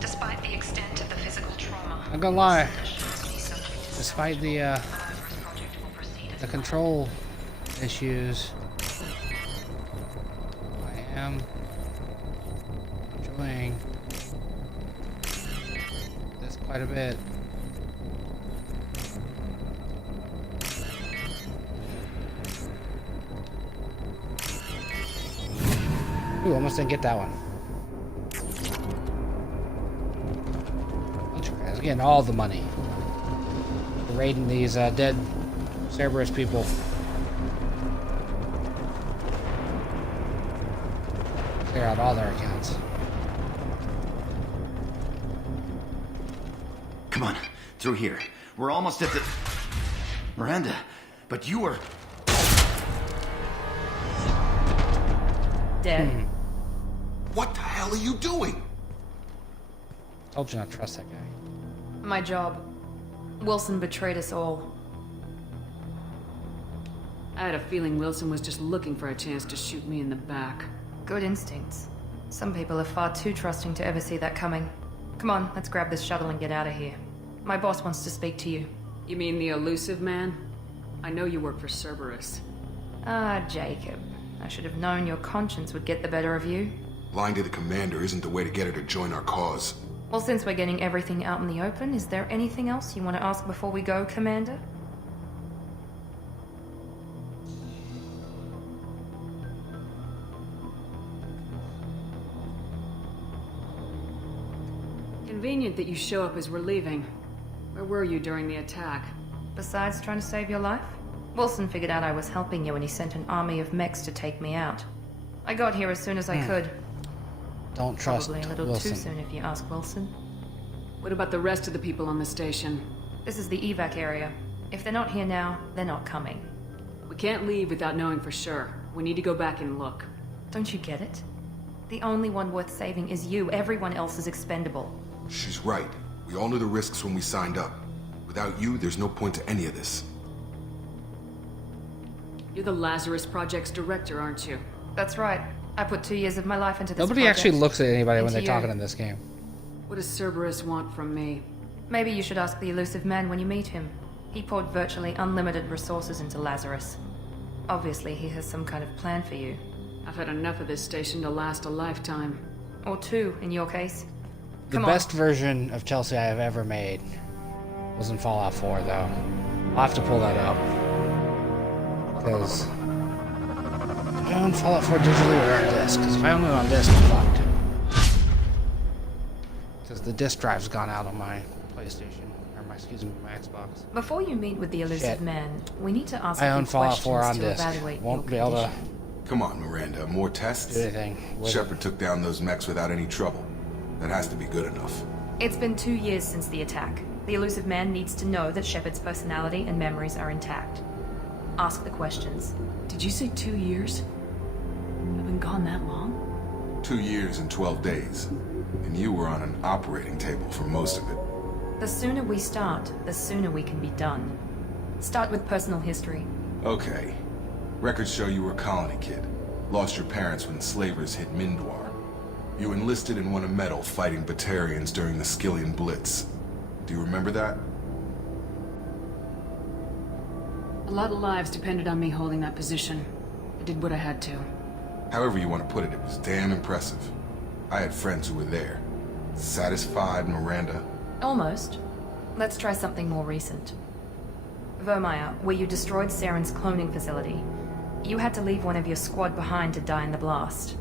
Despite the extent of the physical trauma, I'm gonna lie. assures me subject is Despite the project will proceed as control issues, I am enjoying this quite a bit. Ooh, almost didn't get that one. Guys, getting all the money. We're raiding these dead Cerberus people. Clear out all their accounts. Come on, through here. We're almost at the... Miranda, but you were... Dead. What the hell are you doing? Told you not to trust that guy. My job. Wilson betrayed us all. I had a feeling Wilson was just looking for a chance to shoot me in the back. Good instincts. Some people are far too trusting to ever see that coming. Come on, let's grab this shuttle and get out of here. My boss wants to speak to you. You mean the elusive man? I know you work for Cerberus. Ah, Jacob. I should have known your conscience would get the better of you. Lying to the commander isn't the way to get her to join our cause. Well, since we're getting everything out in the open, is there anything else you want to ask before we go, Commander? Convenient that you show up as we're leaving. Where were you during the attack? Besides trying to save your life? Wilson figured out I was helping you and he sent an army of mechs to take me out. I got here as soon as I could. Don't trust Probably a little Wilson. too soon if you ask Wilson. What about the rest of the people on the station? This is the evac area. If they're not here now, they're not coming. We can't leave without knowing for sure. We need to go back and look. Don't you get it? The only one worth saving is you. Everyone else is expendable. She's right. We all knew the risks when we signed up. Without you, there's no point to any of this. You're the Lazarus Project's director, aren't you? That's right. I put 2 years of my life into this Nobody project. actually looks at anybody when Into they're you. talking in this game. What does Cerberus want from me? Maybe you should ask the elusive man when you meet him. He poured virtually unlimited resources into Lazarus. Obviously, he has some kind of plan for you. I've had enough of this station to last a lifetime. Or two, in your case. The Come on. best version of Chelsea I have ever made was in Fallout 4, though. I'll have to pull that up. Because I own Fallout 4 digitally or on disc. Because if I own it on disc, I'm fucked. Because the disc drive's gone out on my PlayStation. Or my, excuse me, my Xbox. Before you meet with the elusive Shit. man, we need to ask I a few own Fallout 4 on questions to disc. evaluate Won't your be able to condition. Come on, Miranda. More tests? do anything with it. Shepard took down those mechs without any trouble. That has to be good enough. It's been 2 years since the attack. The elusive man needs to know that Shepard's personality and memories are intact. Ask the questions. Did you say 2 years? I've been gone that long? 2 years and 12 days. And you were on an operating table for most of it. The sooner we start, the sooner we can be done. Start with personal history. Okay. Records show you were a colony kid. Lost your parents when slavers hit Mindwar. You enlisted and won a medal fighting Batarians during the Skillian Blitz. Do you remember that? A lot of lives depended on me holding that position. I did what I had to. However you want to put it, it was damn impressive. I had friends who were there. Satisfied, Miranda? Almost. Let's try something more recent. Vermeer, where you destroyed Saren's cloning facility. You had to leave one of your squad behind to die in the blast.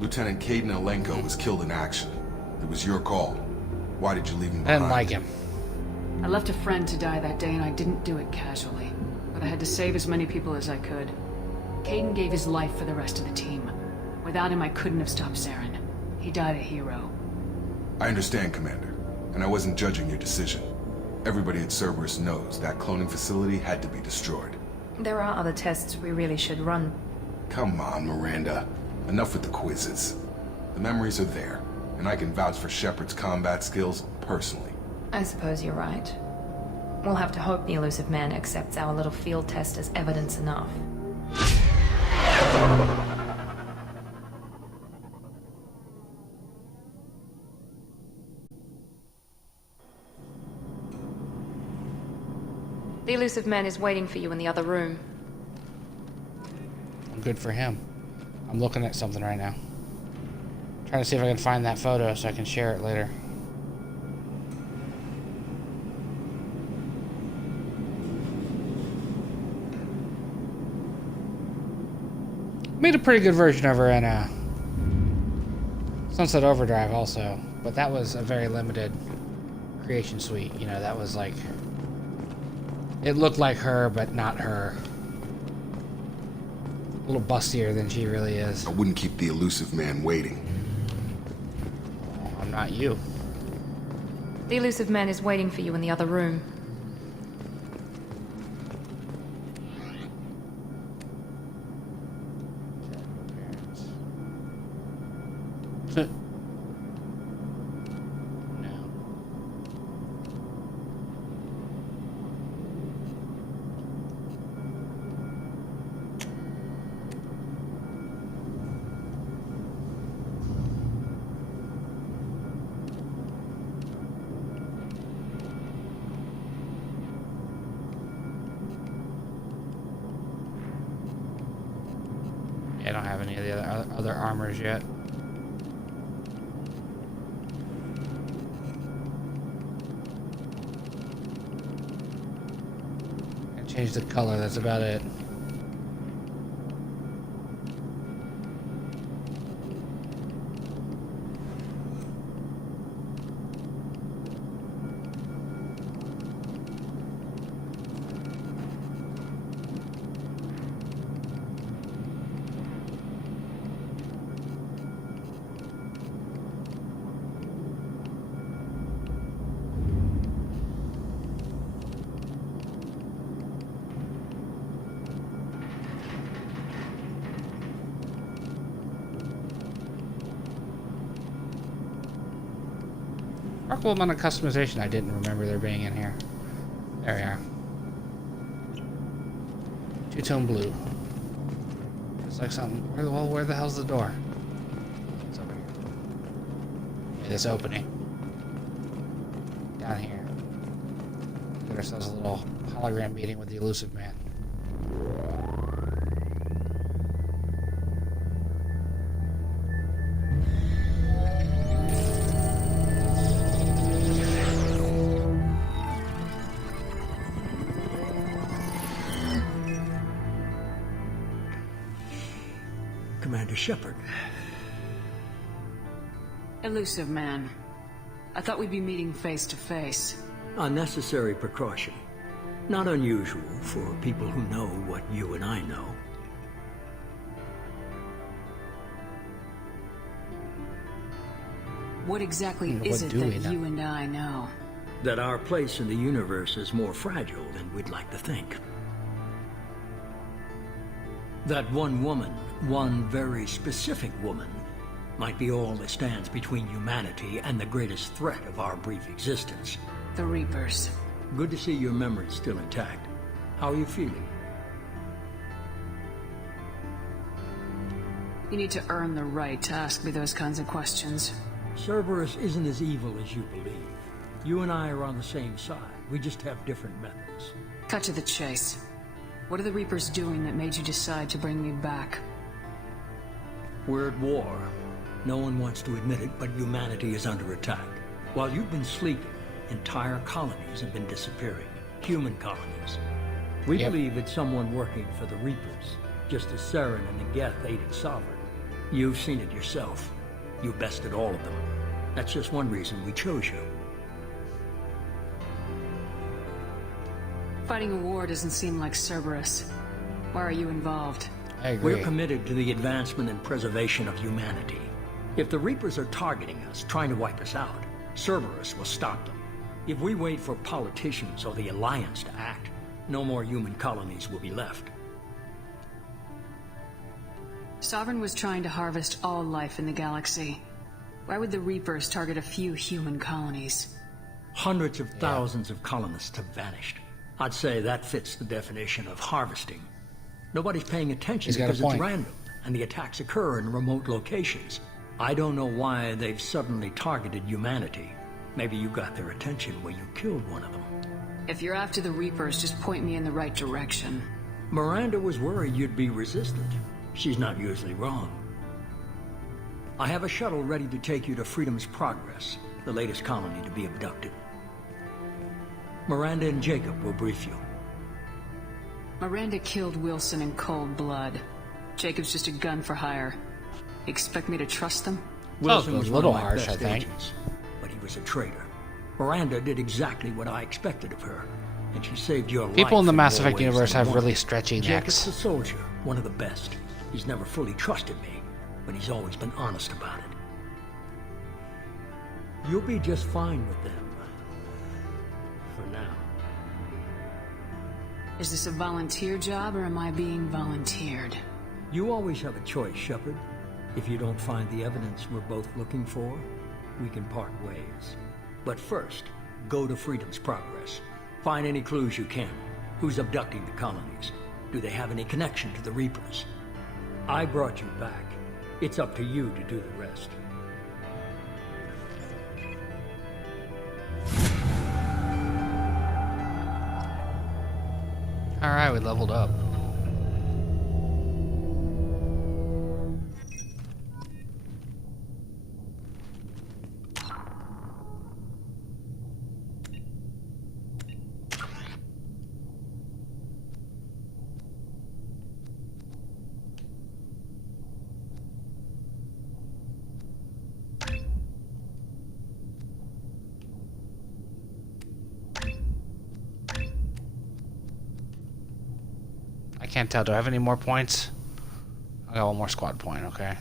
Lieutenant Caden Alenko was killed in action. It was your call. Why did you leave him I behind? didn't like him. I left a friend to die that day and I didn't do it casually. But I had to save as many people as I could. Caden gave his life for the rest of the team. Without him, I couldn't have stopped Saren. He died a hero. I understand, Commander. And I wasn't judging your decision. Everybody at Cerberus knows that cloning facility had to be destroyed. There are other tests we really should run. Come on, Miranda. Enough with the quizzes. The memories are there. And I can vouch for Shepard's combat skills personally. I suppose you're right. We'll have to hope the elusive man accepts our little field test as evidence enough. The elusive man is waiting for you in the other room. Good for him. I'm looking at something right now. Trying to see if I can find that photo so I can share it later. Made a pretty good version of her in Sunset Overdrive also, but that was a very limited creation suite. You know, that was like, it looked like her, but not her. A little bustier than she really is. I wouldn't keep the elusive man waiting. Oh, I'm not you. The elusive man is waiting for you in the other room. I don't have any of the other armors yet. I changed the color, that's about it. Remarkable amount of customization I didn't remember there being in here. There we are. Two-tone blue. It's like something. Where the hell's the door? It's over here. Yeah, this opening. Down here. Get ourselves a little hologram meeting with the elusive man. Commander Shepard. Elusive man. I thought we'd be meeting face to face. Unnecessary precaution. Not unusual for people who know what you and I know. What exactly is it that you and I know? That our place in the universe is more fragile than we'd like to think. That one woman, one very specific woman, might be all that stands between humanity and the greatest threat of our brief existence. The Reapers. Good to see your memory's still intact. How are you feeling? You need to earn the right to ask me those kinds of questions. Cerberus isn't as evil as you believe. You and I are on the same side. We just have different methods. Cut to the chase. What are the Reapers doing that made you decide to bring me back? We're at war. No one wants to admit it, but humanity is under attack. While you've been sleeping, entire colonies have been disappearing. Human colonies. We believe it's someone working for the Reapers, just as Saren and the Geth aided Sovereign. You've seen it yourself. You bested all of them. That's just one reason we chose you. Fighting a war doesn't seem like Cerberus. Why are you involved? I agree. We're committed to the advancement and preservation of humanity. If the Reapers are targeting us, trying to wipe us out, Cerberus will stop them. If we wait for politicians or the Alliance to act, no more human colonies will be left. Sovereign was trying to harvest all life in the galaxy. Why would the Reapers target a few human colonies? Hundreds of thousands of colonists have vanished. I'd say that fits the definition of harvesting. Nobody's paying attention He's got a because it's point. random, and the attacks occur in remote locations. I don't know why they've suddenly targeted humanity. Maybe you got their attention when you killed one of them. If you're after the Reapers, just point me in the right direction. Miranda was worried you'd be resistant. She's not usually wrong. I have a shuttle ready to take you to Freedom's Progress, the latest colony to be abducted. Miranda and Jacob will brief you. Miranda killed Wilson in cold blood. Jacob's just a gun for hire. Expect me to trust them? Wilson a was little one of my harsh, best I think. agents, but he was a traitor. Miranda did exactly what I expected of her, and she saved your life. People in the Mass more Effect ways universe than have one. really stretchy Jacob's a necks. soldier, one of the best. He's never fully trusted me, but he's always been honest about it. You'll be just fine with them. For now. Is this a volunteer job, or am I being volunteered? You always have a choice, Shepard. If you don't find the evidence we're both looking for, we can part ways. But first, go to Freedom's Progress. Find any clues you can. Who's abducting the colonies? Do they have any connection to the Reapers? I brought you back. It's up to you to do the rest. Alright, we leveled up. I can't tell. Do I have any more points? I got one more squad point, okay.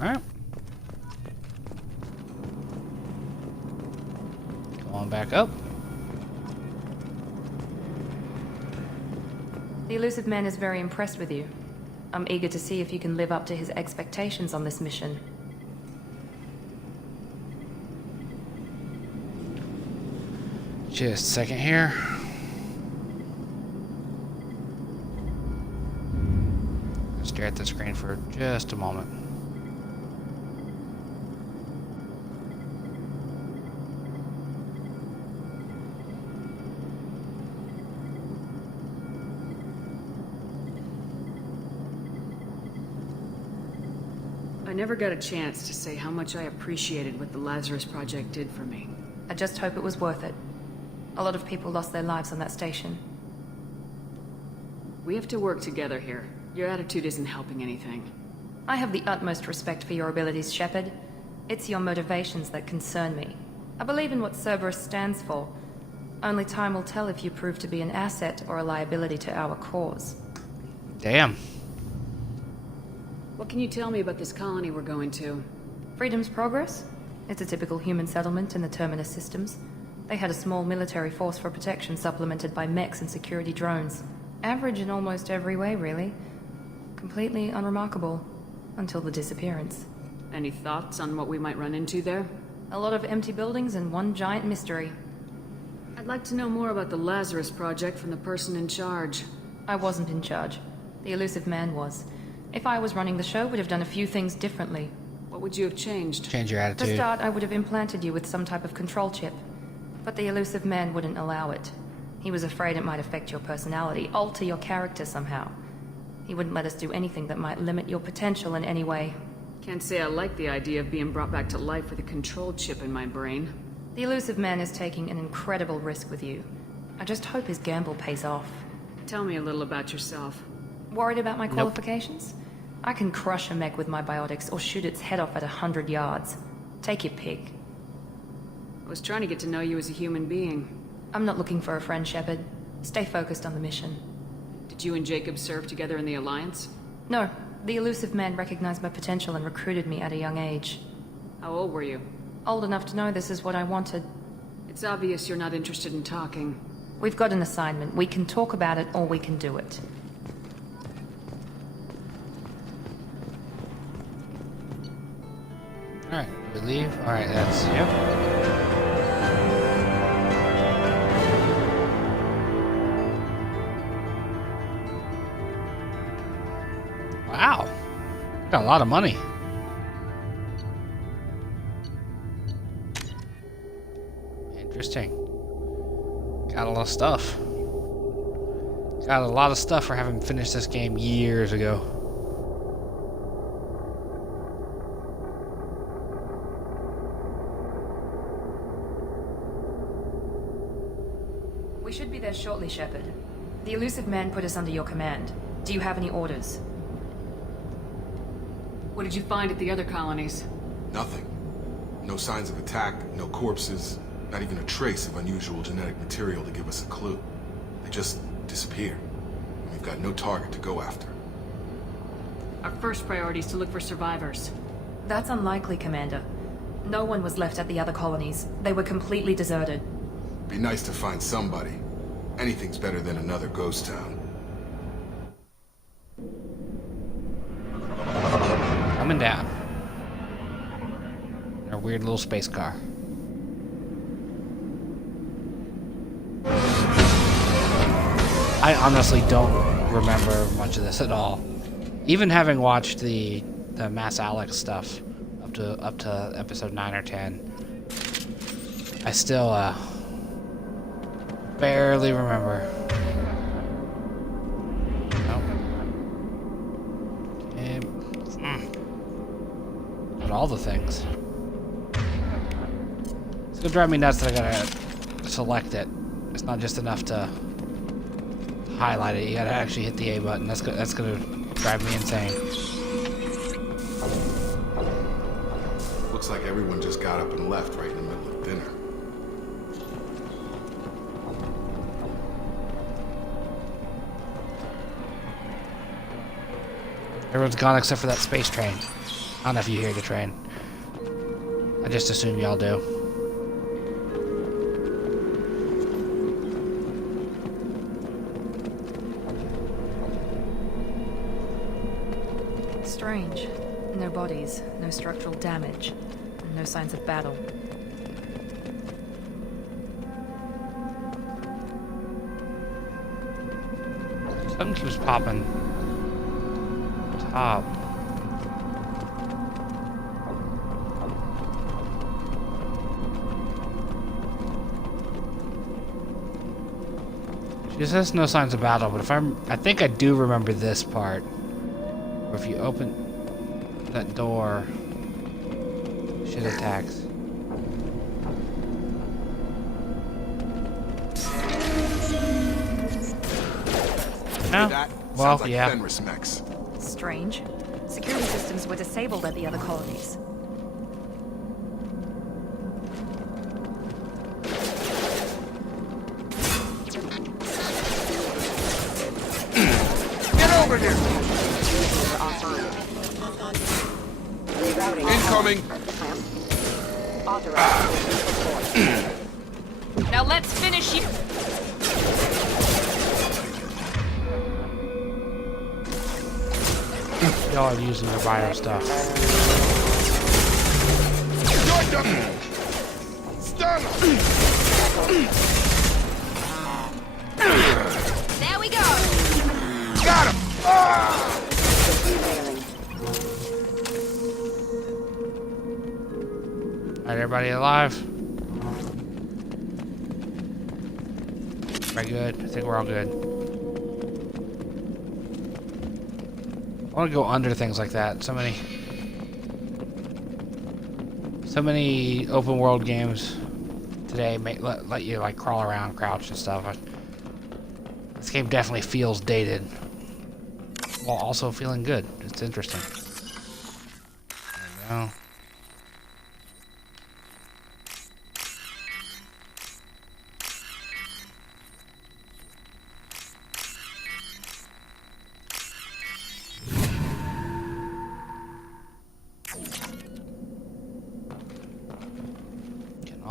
Alright. Come on back up. The elusive man is very impressed with you. I'm eager to see if you can live up to his expectations on this mission. Just a second here. Stare at the screen for just a moment. I never got a chance to say how much I appreciated what the Lazarus Project did for me. I just hope it was worth it. A lot of people lost their lives on that station. We have to work together here. Your attitude isn't helping anything. I have the utmost respect for your abilities, Shepard. It's your motivations that concern me. I believe in what Cerberus stands for. Only time will tell if you prove to be an asset or a liability to our cause. Damn. What can you tell me about this colony we're going to? Freedom's Progress? It's a typical human settlement in the Terminus systems. They had a small military force for protection supplemented by mechs and security drones. Average in almost every way, really. Completely unremarkable. Until the disappearance. Any thoughts on what we might run into there? A lot of empty buildings and one giant mystery. I'd like to know more about the Lazarus Project from the person in charge. I wasn't in charge. The elusive man was. If I was running the show, would have done a few things differently. What would you have changed? Change your To attitude. start, I would have implanted you with some type of control chip. But the elusive man wouldn't allow it. He was afraid it might affect your personality, alter your character somehow. He wouldn't let us do anything that might limit your potential in any way. Can't say I like the idea of being brought back to life with a control chip in my brain. The elusive man is taking an incredible risk with you. I just hope his gamble pays off. Tell me a little about yourself. Worried about my qualifications? I can crush a mech with my biotics or shoot its head off at 100 yards. Take your pick. I was trying to get to know you as a human being. I'm not looking for a friend, Shepard. Stay focused on the mission. Did you and Jacob serve together in the Alliance? No, the elusive man recognized my potential and recruited me at a young age. How old were you? Old enough to know this is what I wanted. It's obvious you're not interested in talking. We've got an assignment. We can talk about it or we can do it. Alright, we leave. Alright, that's, yep. Wow. Got a lot of money. Interesting. Got a lot of stuff. Got a lot of stuff for having finished this game years ago. We should be there shortly, Shepard. The elusive man put us under your command. Do you have any orders? What did you find at the other colonies? Nothing. No signs of attack, no corpses, not even a trace of unusual genetic material to give us a clue. They just disappeared. And we've got no target to go after. Our first priority is to look for survivors. That's unlikely, Commander. No one was left at the other colonies. They were completely deserted. Be nice to find somebody. Anything's better than another ghost town. Coming down. Our weird little space car. I honestly don't remember much of this at all. Even having watched the Mass Alex stuff up to episode 9 or 10, I still barely remember. Nope. But all the things. It's gonna drive me nuts that I gotta select it. It's not just enough to highlight it. You gotta actually hit the A button. That's gonna drive me insane. Looks like everyone just got up and left right in the middle of dinner. Everyone's gone except for that space train. I don't know if you hear the train. I just assume y'all do. Strange. No bodies, no structural damage, and no signs of battle. Something keeps popping. Top. She says no signs of battle, but I think I do remember this part. Where if you open that door, shit attacks. No? That Well, sounds like yeah. Fenris mechs. Strange. Security systems were disabled at the other colonies. Get over here! Incoming! Now let's finish you! Y'all are using the bio stuff. Stun! There we go! Got him! Alright, everybody alive? Very good. I think we're all good. I want to go under things like that. So many open world games today let you like crawl around, crouch and stuff. This game definitely feels dated, while also feeling good. It's interesting. There we go.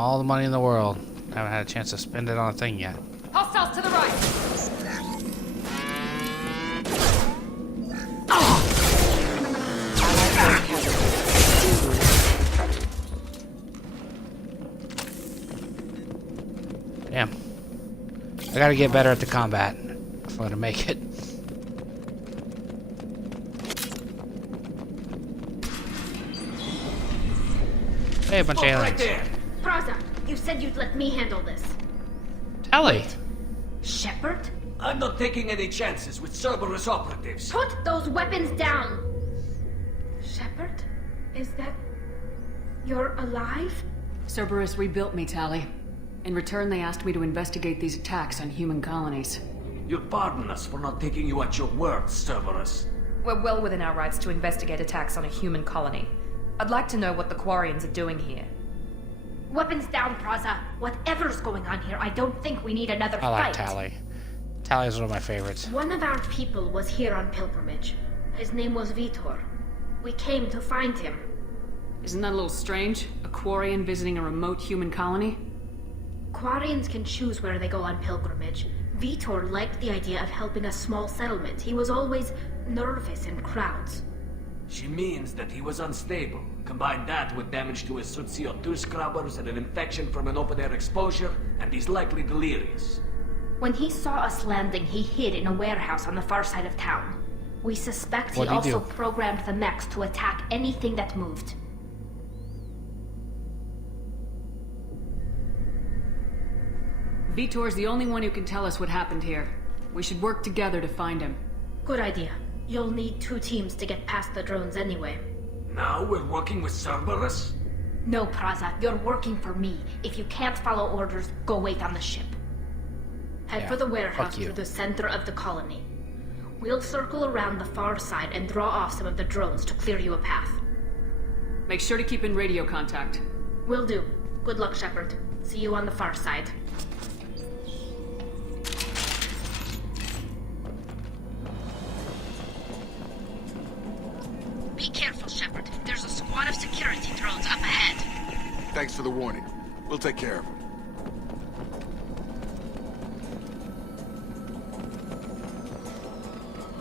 All the money in the world. Haven't had a chance to spend it on a thing yet. Hostiles to the right! Damn. I gotta get better at the combat if I'm gonna make it. Hey, a bunch of aliens. Praza, you said you'd let me handle this. Ellie. Shepard? I'm not taking any chances with Cerberus operatives. Put those weapons down! Shepard? Is that... You're alive? Cerberus rebuilt me, Tali. In return, they asked me to investigate these attacks on human colonies. You'll pardon us for not taking you at your word, Cerberus. We're well within our rights to investigate attacks on a human colony. I'd like to know what the Quarians are doing here. Weapons down, Praza. Whatever's going on here, I don't think we need another I like fight. Tali. Tali is one of my favorites. One of our people was here on pilgrimage. His name was Vitor. We came to find him. Isn't that a little strange? A Quarian visiting a remote human colony? Quarians can choose where they go on pilgrimage. Vitor liked the idea of helping a small settlement. He was always nervous in crowds. She means that he was unstable. Combine that with damage to his CO2 scrubbers and an infection from an open-air exposure, and he's likely delirious. When he saw us landing, he hid in a warehouse on the far side of town. We suspect he What'd he also do? programmed the mechs to attack anything that moved. Vitor's the only one who can tell us what happened here. We should work together to find him. Good idea. You'll need 2 teams to get past the drones anyway. Now we're working with Cerberus? No, Praza, you're working for me. If you can't follow orders, go wait on the ship. Head Yeah, for the fuck warehouse you. through the center of the colony. We'll circle around the far side and draw off some of the drones to clear you a path. Make sure to keep in radio contact. Will do. Good luck, Shepard. See you on the far side. Be careful, Shepard. There's a squad of security drones up ahead. Thanks for the warning. We'll take care of him.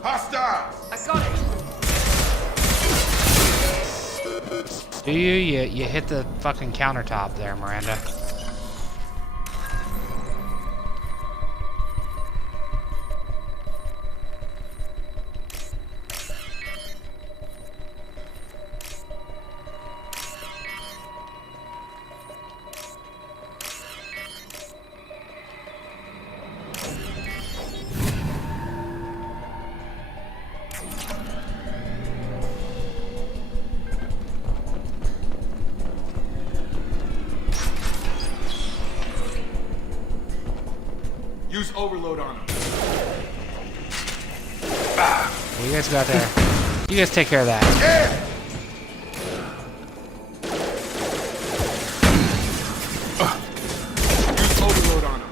Hostiles! I got it! Do you hit the fucking countertop there, Miranda. Use overload on him. Well, you guys go out there. You guys take care of that. Use overload on him.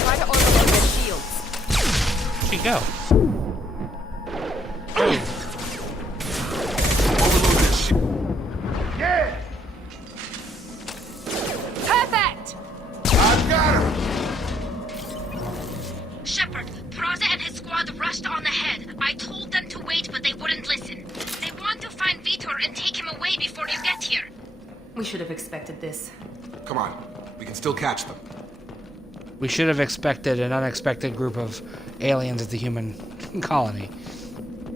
Try to overload their shields. Where'd she go? Overload this shit. Perfect! I've got him! Shepard, Praza and his squad rushed on ahead. I told them to wait, but they wouldn't listen. They want to find Vitor and take him away before you get here. We should have expected this. Come on. We can still catch them. We should have expected an unexpected group of aliens at the human colony.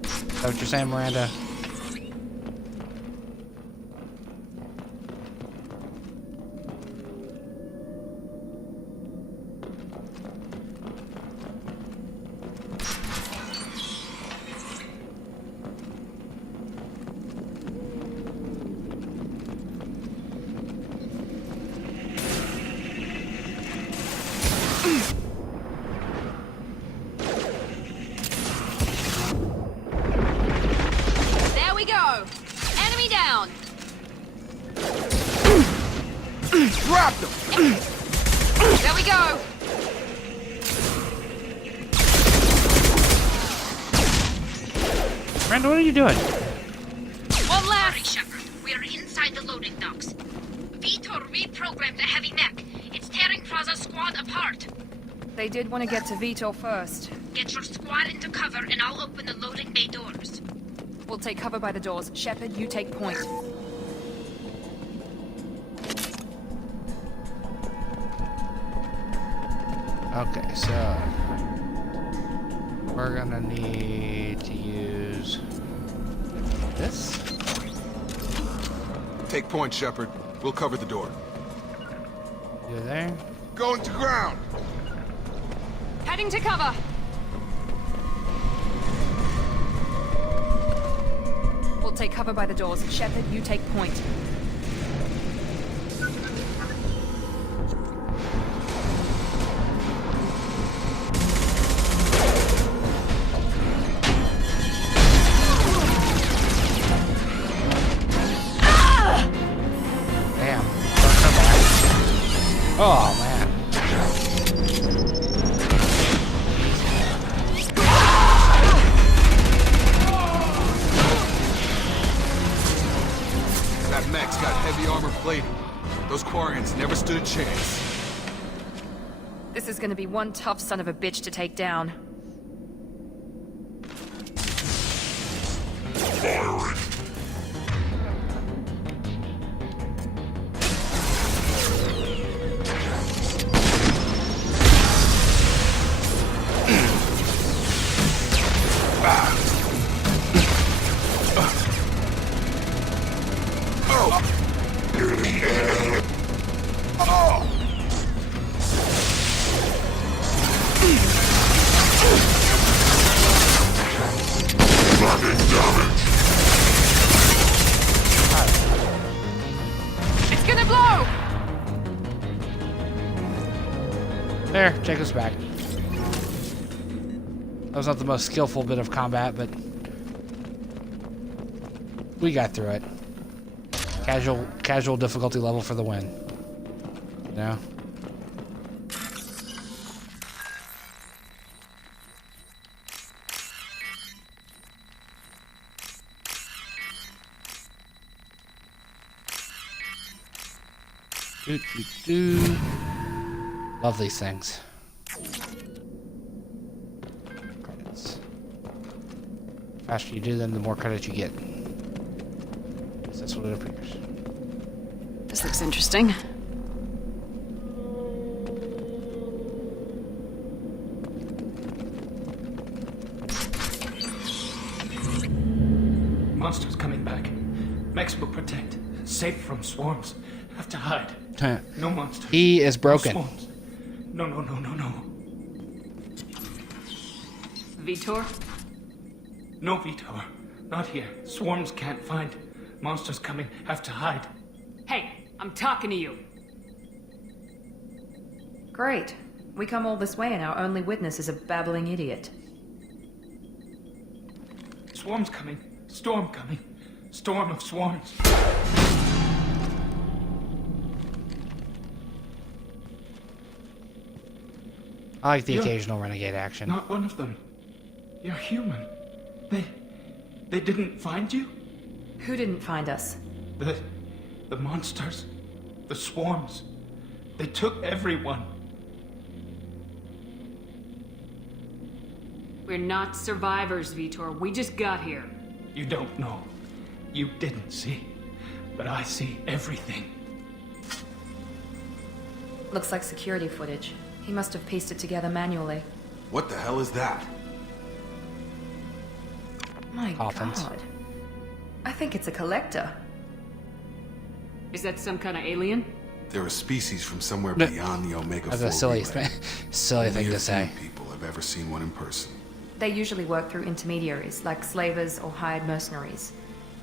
Is that what you're saying, Miranda? There we go! Enemy down! Dropped him! There we go! Miranda, what are you doing? programmed a heavy mech. It's tearing Praza's squad apart. They did want to get to Vitor first. Get your squad into cover and I'll open the loading bay doors. We'll take cover by the doors. Shepard, you take point. Okay, so we're gonna need to use this. Take point, Shepard. We'll cover the door. You there? Going to ground! Heading to cover. We'll take cover by the doors. Shepard, you take point. Damn. Don't come back. Oh, man. That mech's got heavy armor plating. Those Quarians never stood a chance. This is gonna be one tough son of a bitch to take down. It's gonna blow! There, take us back. That was not the most skillful bit of combat, but we got through it. Casual difficulty level for the win. You know? Do. Love these things. Credits. The faster you do them, the more credits you get. That's what it appears. This looks interesting. Monsters coming back. Mechs will protect. Safe from swarms. Have to hide. No monsters. He is broken. No swarms. No. Vitor? No, Vitor. Not here. Swarms can't find. Monsters coming. Have to hide. Hey, I'm talking to you. Great. We come all this way and our only witness is a babbling idiot. Swarms coming. Storm coming. Storm of swarms. I like the occasional renegade action. Not one of them. You're human. They didn't find you? Who didn't find us? The monsters. The swarms. They took everyone. We're not survivors, Vitor. We just got here. You don't know. You didn't see. But I see everything. Looks like security footage. He must have pieced it together manually. What the hell is that? My Coffins. God. I think it's a collector. Is that some kind of alien? They're a species from somewhere No. beyond the Omega That's 4 a silly, relay. silly Only thing a to few say. people have ever seen one in person. They usually work through intermediaries, like slavers or hired mercenaries.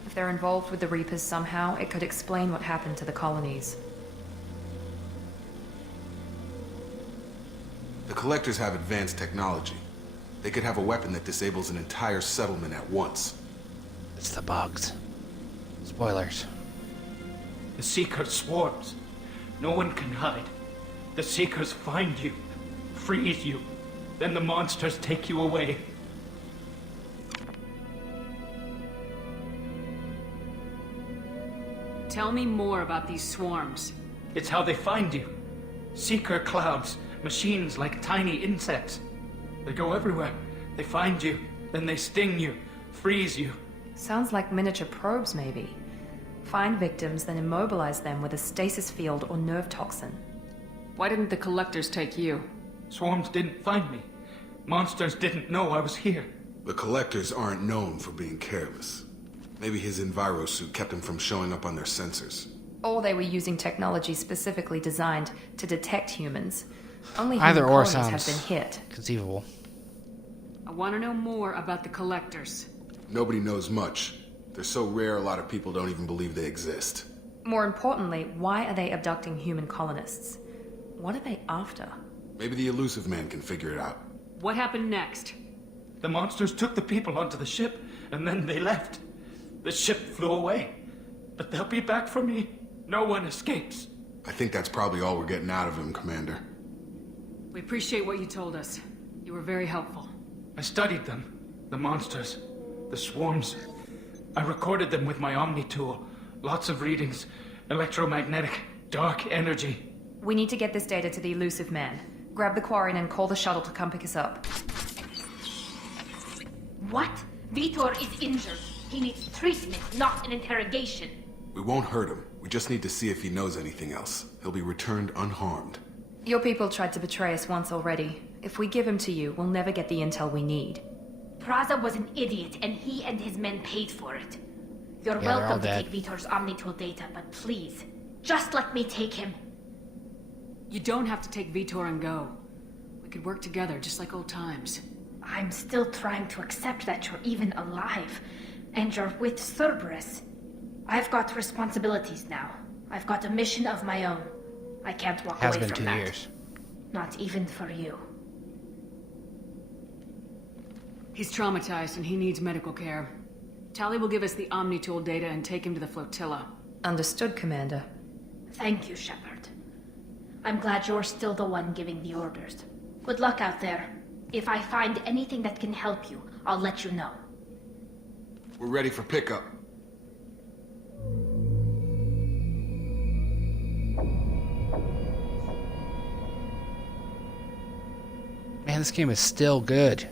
If they're involved with the Reapers somehow, it could explain what happened to the colonies. The Collectors have advanced technology. They could have a weapon that disables an entire settlement at once. It's the bugs. Spoilers. The Seeker swarms. No one can hide. The Seekers find you, freeze you, then the monsters take you away. Tell me more about these swarms. It's how they find you. Seeker clouds, machines like tiny insects. They go everywhere. They find you, then they sting you, freeze you. Sounds like miniature probes, maybe. Find victims, then immobilize them with a stasis field or nerve toxin. Why didn't the collectors take you? Swarms didn't find me. Monsters didn't know I was here. The collectors aren't known for being careless. Maybe his enviro suit kept him from showing up on their sensors. Or they were using technology specifically designed to detect humans. Only Either human or colonies have sounds been hit. conceivable. I want to know more about the collectors. Nobody knows much. They're so rare, a lot of people don't even believe they exist. More importantly, why are they abducting human colonists? What are they after? Maybe the elusive man can figure it out. What happened next? The monsters took the people onto the ship, and then they left. The ship flew away. But they'll be back for me. No one escapes. I think that's probably all we're getting out of him, Commander. We appreciate what you told us. You were very helpful. I studied them. The monsters. The swarms. I recorded them with my Omni tool. Lots of readings. Electromagnetic. Dark energy. We need to get this data to the elusive man. Grab the Quarian and call the shuttle to come pick us up. What? Vitor is injured. He needs treatment, not an interrogation. We won't hurt him. We just need to see if he knows anything else. He'll be returned unharmed. Your people tried to betray us once already. If we give him to you, we'll never get the intel we need. Praza was an idiot, and he and his men paid for it. You're Yeah, they're all welcome to dead. take Vitor's Omnitool data, but please, just let me take him. You don't have to take Vitor and go. We could work together, just like old times. I'm still trying to accept that you're even alive, and you're with Cerberus. I've got responsibilities now. I've got a mission of my own. I can't walk Has away been from 2 that. years. Not even for you. He's traumatized and he needs medical care. Tally will give us the Omnitool data and take him to the flotilla. Understood, Commander. Thank you, Shepard. I'm glad you're still the one giving the orders. Good luck out there. If I find anything that can help you, I'll let you know. We're ready for pickup. Man, this game is still good.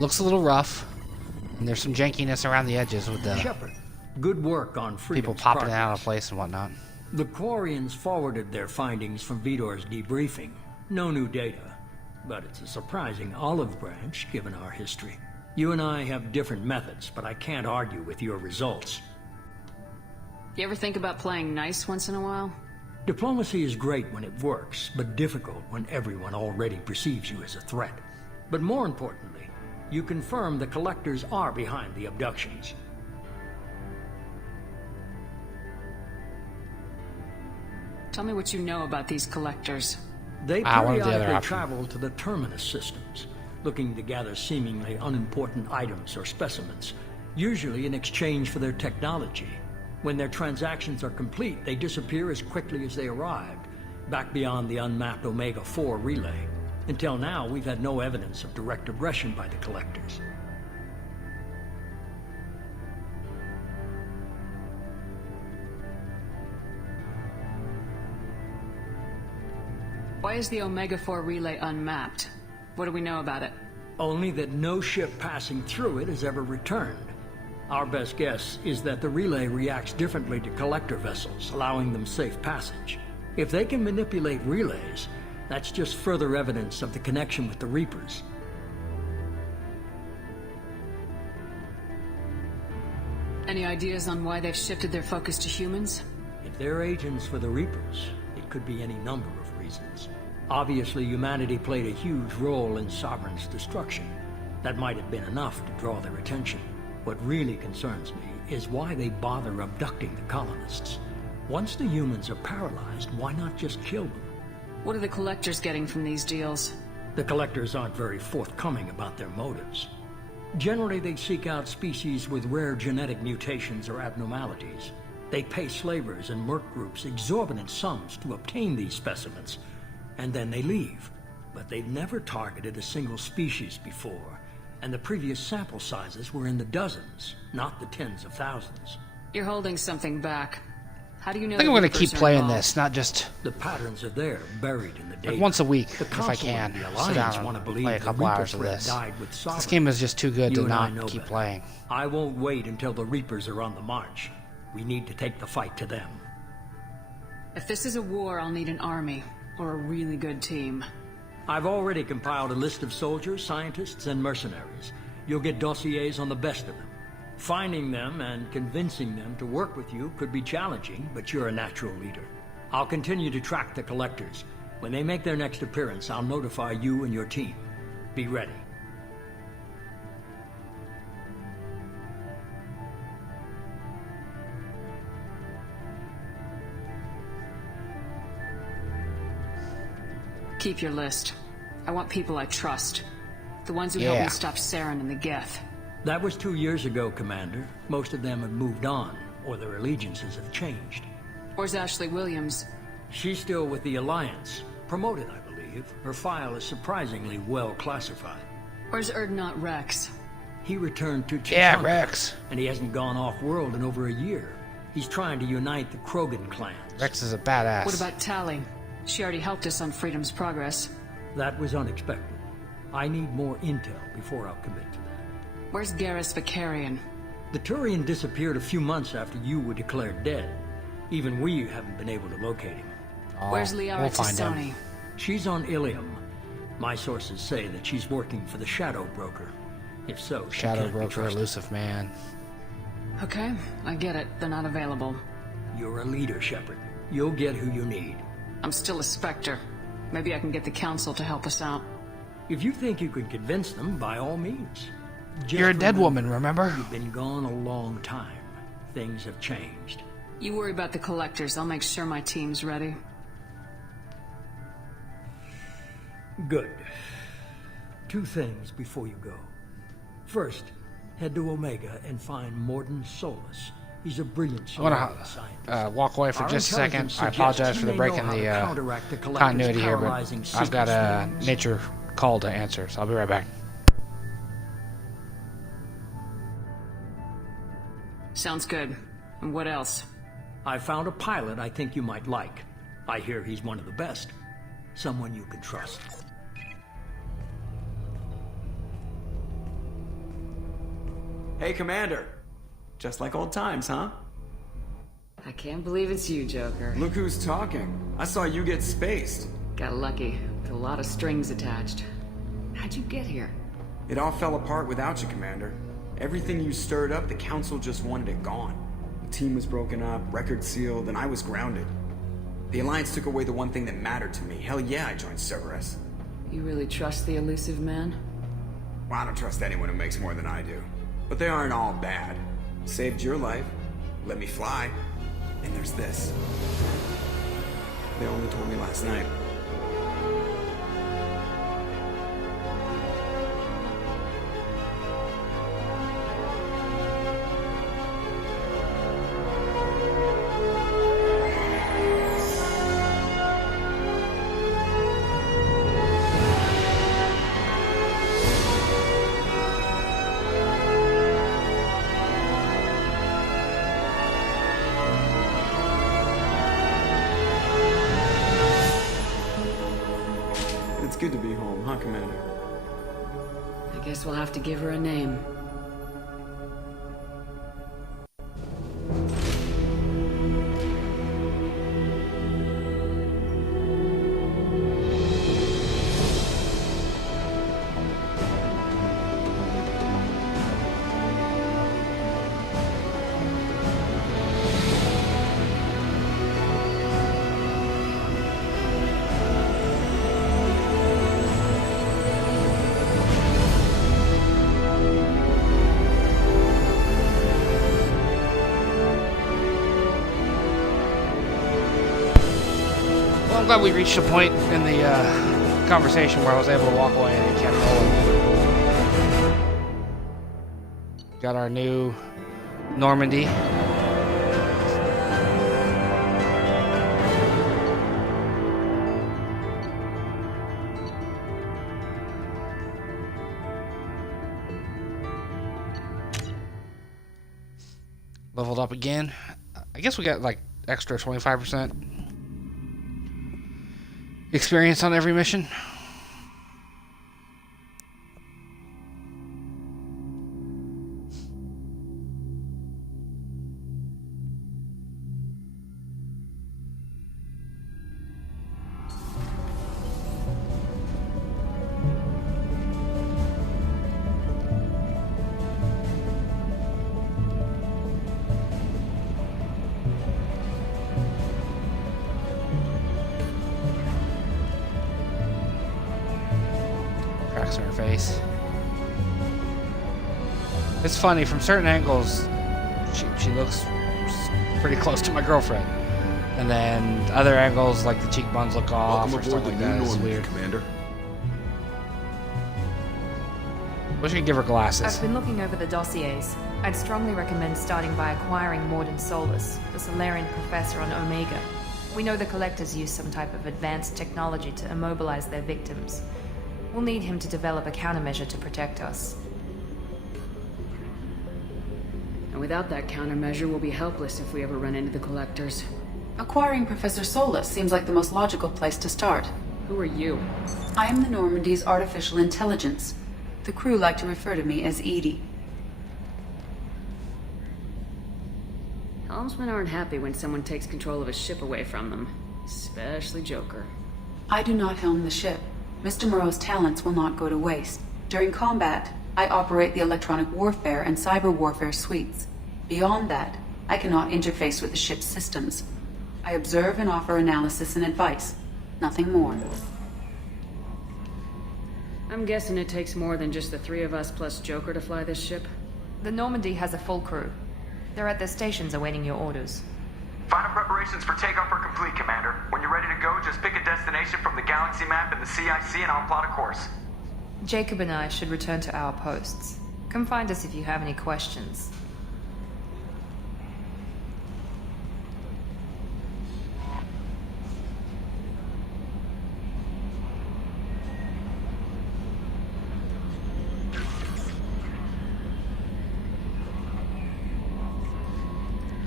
Looks a little rough, and there's some jankiness around the edges with the Shepard, good work on people Freedom's popping out progress. of place and whatnot. The Quarians forwarded their findings from Vitor's debriefing. No new data, but it's a surprising olive branch given our history. You and I have different methods, but I can't argue with your results. You ever think about playing nice once in a while? Diplomacy is great when it works, but difficult when everyone already perceives you as a threat. But more importantly, you confirm the collectors are behind the abductions. Tell me what you know about these collectors. They One of the other periodically options. travel to the terminus systems, looking to gather seemingly unimportant items or specimens, usually in exchange for their technology. When their transactions are complete, they disappear as quickly as they arrived, back beyond the unmapped Omega-4 relay. Until now, we've had no evidence of direct aggression by the collectors. Why is the Omega-4 relay unmapped? What do we know about it? Only that no ship passing through it has ever returned. Our best guess is that the relay reacts differently to collector vessels, allowing them safe passage. If they can manipulate relays, that's just further evidence of the connection with the Reapers. Any ideas on why they've shifted their focus to humans? If they're agents for the Reapers, it could be any number of reasons. Obviously, humanity played a huge role in Sovereign's destruction. That might have been enough to draw their attention. What really concerns me is why they bother abducting the colonists. Once the humans are paralyzed, why not just kill them? What are the collectors getting from these deals? The collectors aren't very forthcoming about their motives. Generally, they seek out species with rare genetic mutations or abnormalities. They pay slavers and merc groups exorbitant sums to obtain these specimens, and then they leave. But they've never targeted a single species before, and the previous sample sizes were in the dozens, not the tens of thousands. You're holding something back. How do you know I think I'm the going to keep Reapers are playing involved? this, not just The patterns are there, buried in the data. like once a week, The if I Council can. and the Sit Alliance down want to and believe play a the couple Reaper hours of threat this. died with This Sovereign. game is just too good You to and I not know keep better. playing. I won't wait until the Reapers are on the march. We need to take the fight to them. If this is a war, I'll need an army. Or a really good team. I've already compiled a list of soldiers, scientists, and mercenaries. You'll get dossiers on the best of them. Finding them and convincing them to work with you could be challenging, but you're a natural leader. I'll continue to track the collectors. When they make their next appearance, I'll notify you and your team. Be ready. Keep your list. I want people I trust. The ones who helped Yeah. me stop Saren and the Geth. That was 2 years ago, Commander. Most of them have moved on, or their allegiances have changed. Where's Ashley Williams? She's still with the Alliance. Promoted, I believe. Her file is surprisingly well classified. Where's Erdnot Rex? He returned to Ch'Unta, Yeah, Rex. and he hasn't gone off-world in over a year. He's trying to unite the Krogan clans. Rex is a badass. What about Tally? She already helped us on Freedom's Progress. That was unexpected. I need more intel before I'll commit to that. Where's Garrus Vicarian? The Turian disappeared a few months after you were declared dead. Even we haven't been able to locate him. Oh, Where's Liara we'll find him. T'Soni? She's on Ilium. My sources say that she's working for the Shadow Broker. If so, she Shadow can't be Broker, trusted. elusive man. Okay, I get it. They're not available. You're a leader, Shepard. You'll get who you need. I'm still a Spectre. Maybe I can get the Council to help us out. If you think you can convince them, by all means. Just You're a dead remember, woman, remember? You've been gone a long time. Things have changed. You worry about the Collectors. I'll make sure my team's ready. Good. 2 things before you go. First, head to Omega and find Morden Solus. He's a brilliant I want scientist. to walk away for Our just a second. intelligence I apologize suggests for the he break may in know how to the counteract the Collector's continuity here, but paralyzing I've got a sequence. nature call to answer, so I'll be right back. Sounds good. And what else? I found a pilot I think you might like. I hear he's one of the best. Someone you can trust. Hey, Commander. Just like old times, huh? I can't believe it's you, Joker. Look who's talking. I saw you get spaced. Got lucky, with a lot of strings attached. How'd you get here? It all fell apart without you, Commander. Everything you stirred up, the Council just wanted it gone. The team was broken up, record sealed, and I was grounded. The Alliance took away the one thing that mattered to me. Hell yeah, I joined Cerberus. You really trust the elusive man? Well, I don't trust anyone who makes more than I do. But they aren't all bad. Saved your life, let me fly, and there's this. They only told me last night. It's good to be home, huh, Commander? I guess we'll have to give her a name. Well, I'm glad we reached a point in the conversation where I was able to walk away and it kept rolling. Got our new Normandy. Leveled up again. I guess we got like extra 25% experience on every mission. Cracks in her face. It's funny, from certain angles, she looks pretty close to my girlfriend. And then other angles, like the cheekbones look off or stuff like that. It's weird. Commander. Wish I could give her glasses. I've been looking over the dossiers. I'd strongly recommend starting by acquiring Morden Solus, the Solarian professor on Omega. We know the Collectors use some type of advanced technology to immobilize their victims. We'll need him to develop a countermeasure to protect us. And without that countermeasure, we'll be helpless if we ever run into the Collectors. Acquiring Professor Solus seems like the most logical place to start. Who are you? I am the Normandy's artificial intelligence. The crew like to refer to me as Edie. Helmsmen aren't happy when someone takes control of a ship away from them. Especially Joker. I do not helm the ship. Mr. Moreau's talents will not go to waste. During combat, I operate the electronic warfare and cyber warfare suites. Beyond that, I cannot interface with the ship's systems. I observe and offer analysis and advice. Nothing more. I'm guessing it takes more than just the three of us plus Joker to fly this ship? The Normandy has a full crew. They're at their stations awaiting your orders. Final preparations for takeoff are complete, Commander. When you're ready to go, just pick a destination from the galaxy map and the CIC and I'll plot a course. Jacob and I should return to our posts. Come find us if you have any questions.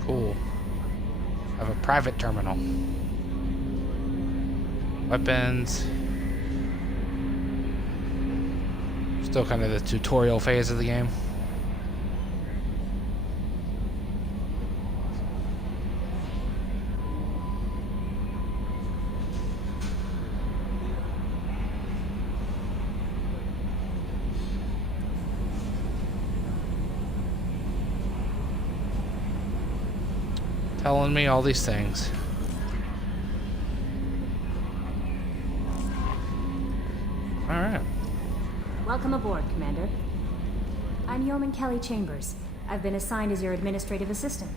Cool. I have a private terminal. Weapons. Still kind of the tutorial phase of the game. Telling me all these things. Alright. Welcome aboard, Commander. I'm Yeoman Kelly Chambers. I've been assigned as your administrative assistant.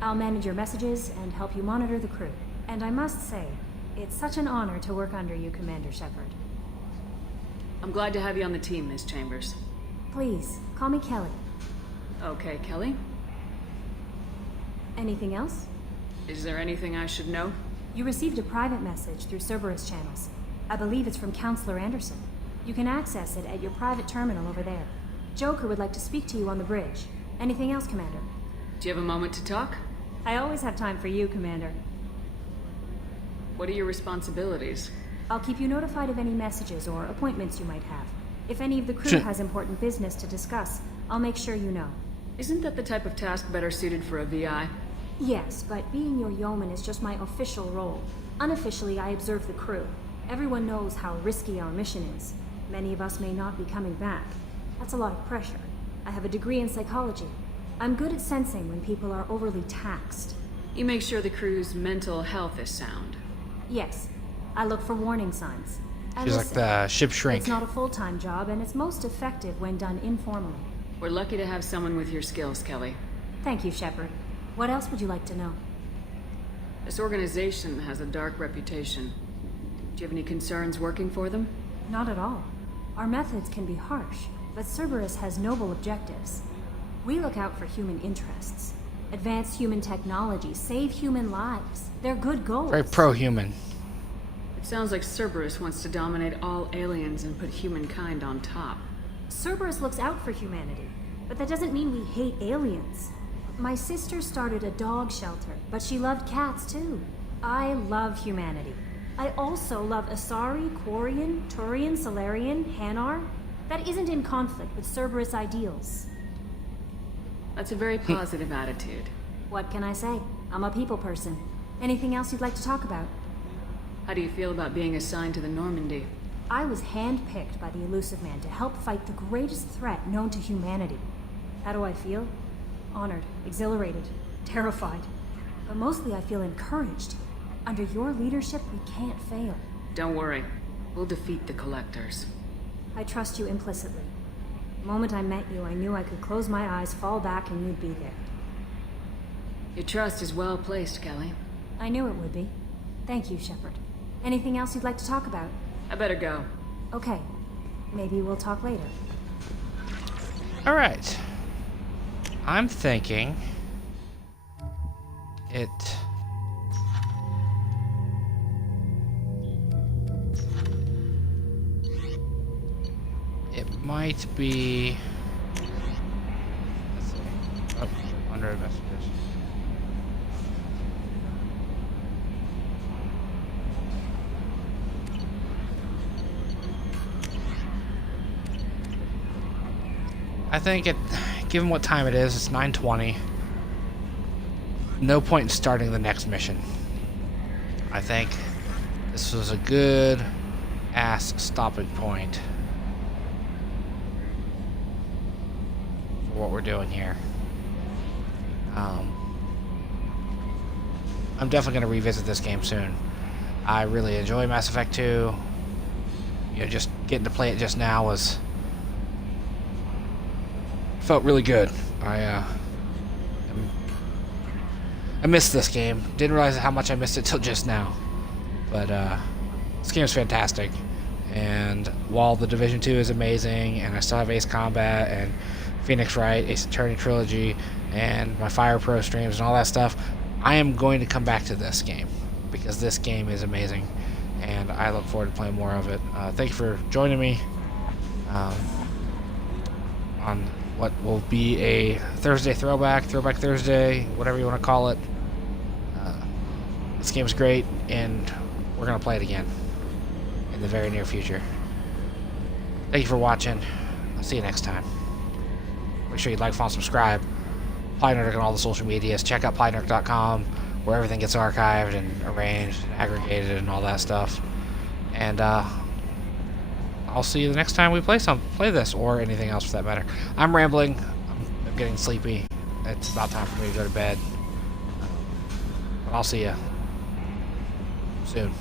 I'll manage your messages and help you monitor the crew. And I must say, it's such an honor to work under you, Commander Shepard. I'm glad to have you on the team, Miss Chambers. Please, call me Kelly. Okay, Kelly. Anything else? Is there anything I should know? You received a private message through Cerberus channels. I believe it's from Counselor Anderson. You can access it at your private terminal over there. Joker would like to speak to you on the bridge. Anything else, Commander? Do you have a moment to talk? I always have time for you, Commander. What are your responsibilities? I'll keep you notified of any messages or appointments you might have. If any of the crew has important business to discuss, I'll make sure you know. Isn't that the type of task better suited for a VI? Yes, but being your yeoman is just my official role. Unofficially, I observe the crew. Everyone knows how risky our mission is. Many of us may not be coming back. That's a lot of pressure. I have a degree in psychology. I'm good at sensing when people are overly taxed. You make sure the crew's mental health is sound. Yes. I look for warning signs. She's like the ship shrink. It's not a full-time job, and it's most effective when done informally. We're lucky to have someone with your skills, Kelly. Thank you, Shepard. What else would you like to know? This organization has a dark reputation. Do you have any concerns working for them? Not at all. Our methods can be harsh, but Cerberus has noble objectives. We look out for human interests. Advance human technology, save human lives. They're good goals. Very pro-human. It sounds like Cerberus wants to dominate all aliens and put humankind on top. Cerberus looks out for humanity, but that doesn't mean we hate aliens. My sister started a dog shelter, but she loved cats too. I love humanity. I also love Asari, Quarian, Turian, Solarian, Hanar. That isn't in conflict with Cerberus ideals. That's a very positive attitude. What can I say? I'm a people person. Anything else you'd like to talk about? How do you feel about being assigned to the Normandy? I was handpicked by the Elusive Man to help fight the greatest threat known to humanity. How do I feel? Honored, exhilarated, terrified. But mostly I feel encouraged. Under your leadership, we can't fail. Don't worry. We'll defeat the Collectors. I trust you implicitly. The moment I met you, I knew I could close my eyes, fall back, and you'd be there. Your trust is well placed, Kelly. I knew it would be. Thank you, Shepard. Anything else you'd like to talk about? I better go. Okay. Maybe we'll talk later. Alright. I'm thinking... It might be... Let's see. Oh, under messages. I think given what time it is, it's 9:20. No point in starting the next mission. I think this was a good ass stopping point for what we're doing here. I'm definitely going to revisit this game soon. I really enjoy Mass Effect 2. You know, just getting to play it just now felt really good. I missed this game. Didn't realize how much I missed it till just now. But this game is fantastic. And while the Division 2 is amazing, and I still have Ace Combat and Phoenix Wright, Ace Attorney Trilogy, and my Fire Pro streams and all that stuff, I am going to come back to this game because this game is amazing, and I look forward to playing more of it. Thank you for joining me on what will be a Thursday Throwback Thursday, whatever you want to call it. This game's great, and we're going to play it again in the very near future. Thank you for watching. I'll see you next time. Make sure you like, follow, subscribe. Plynerk on all the social medias. Check out plynerk.com, where everything gets archived and arranged and aggregated and all that stuff. And I'll see you the next time we play this, or anything else for that matter. I'm rambling. I'm getting sleepy. It's about time for me to go to bed. But I'll see you soon.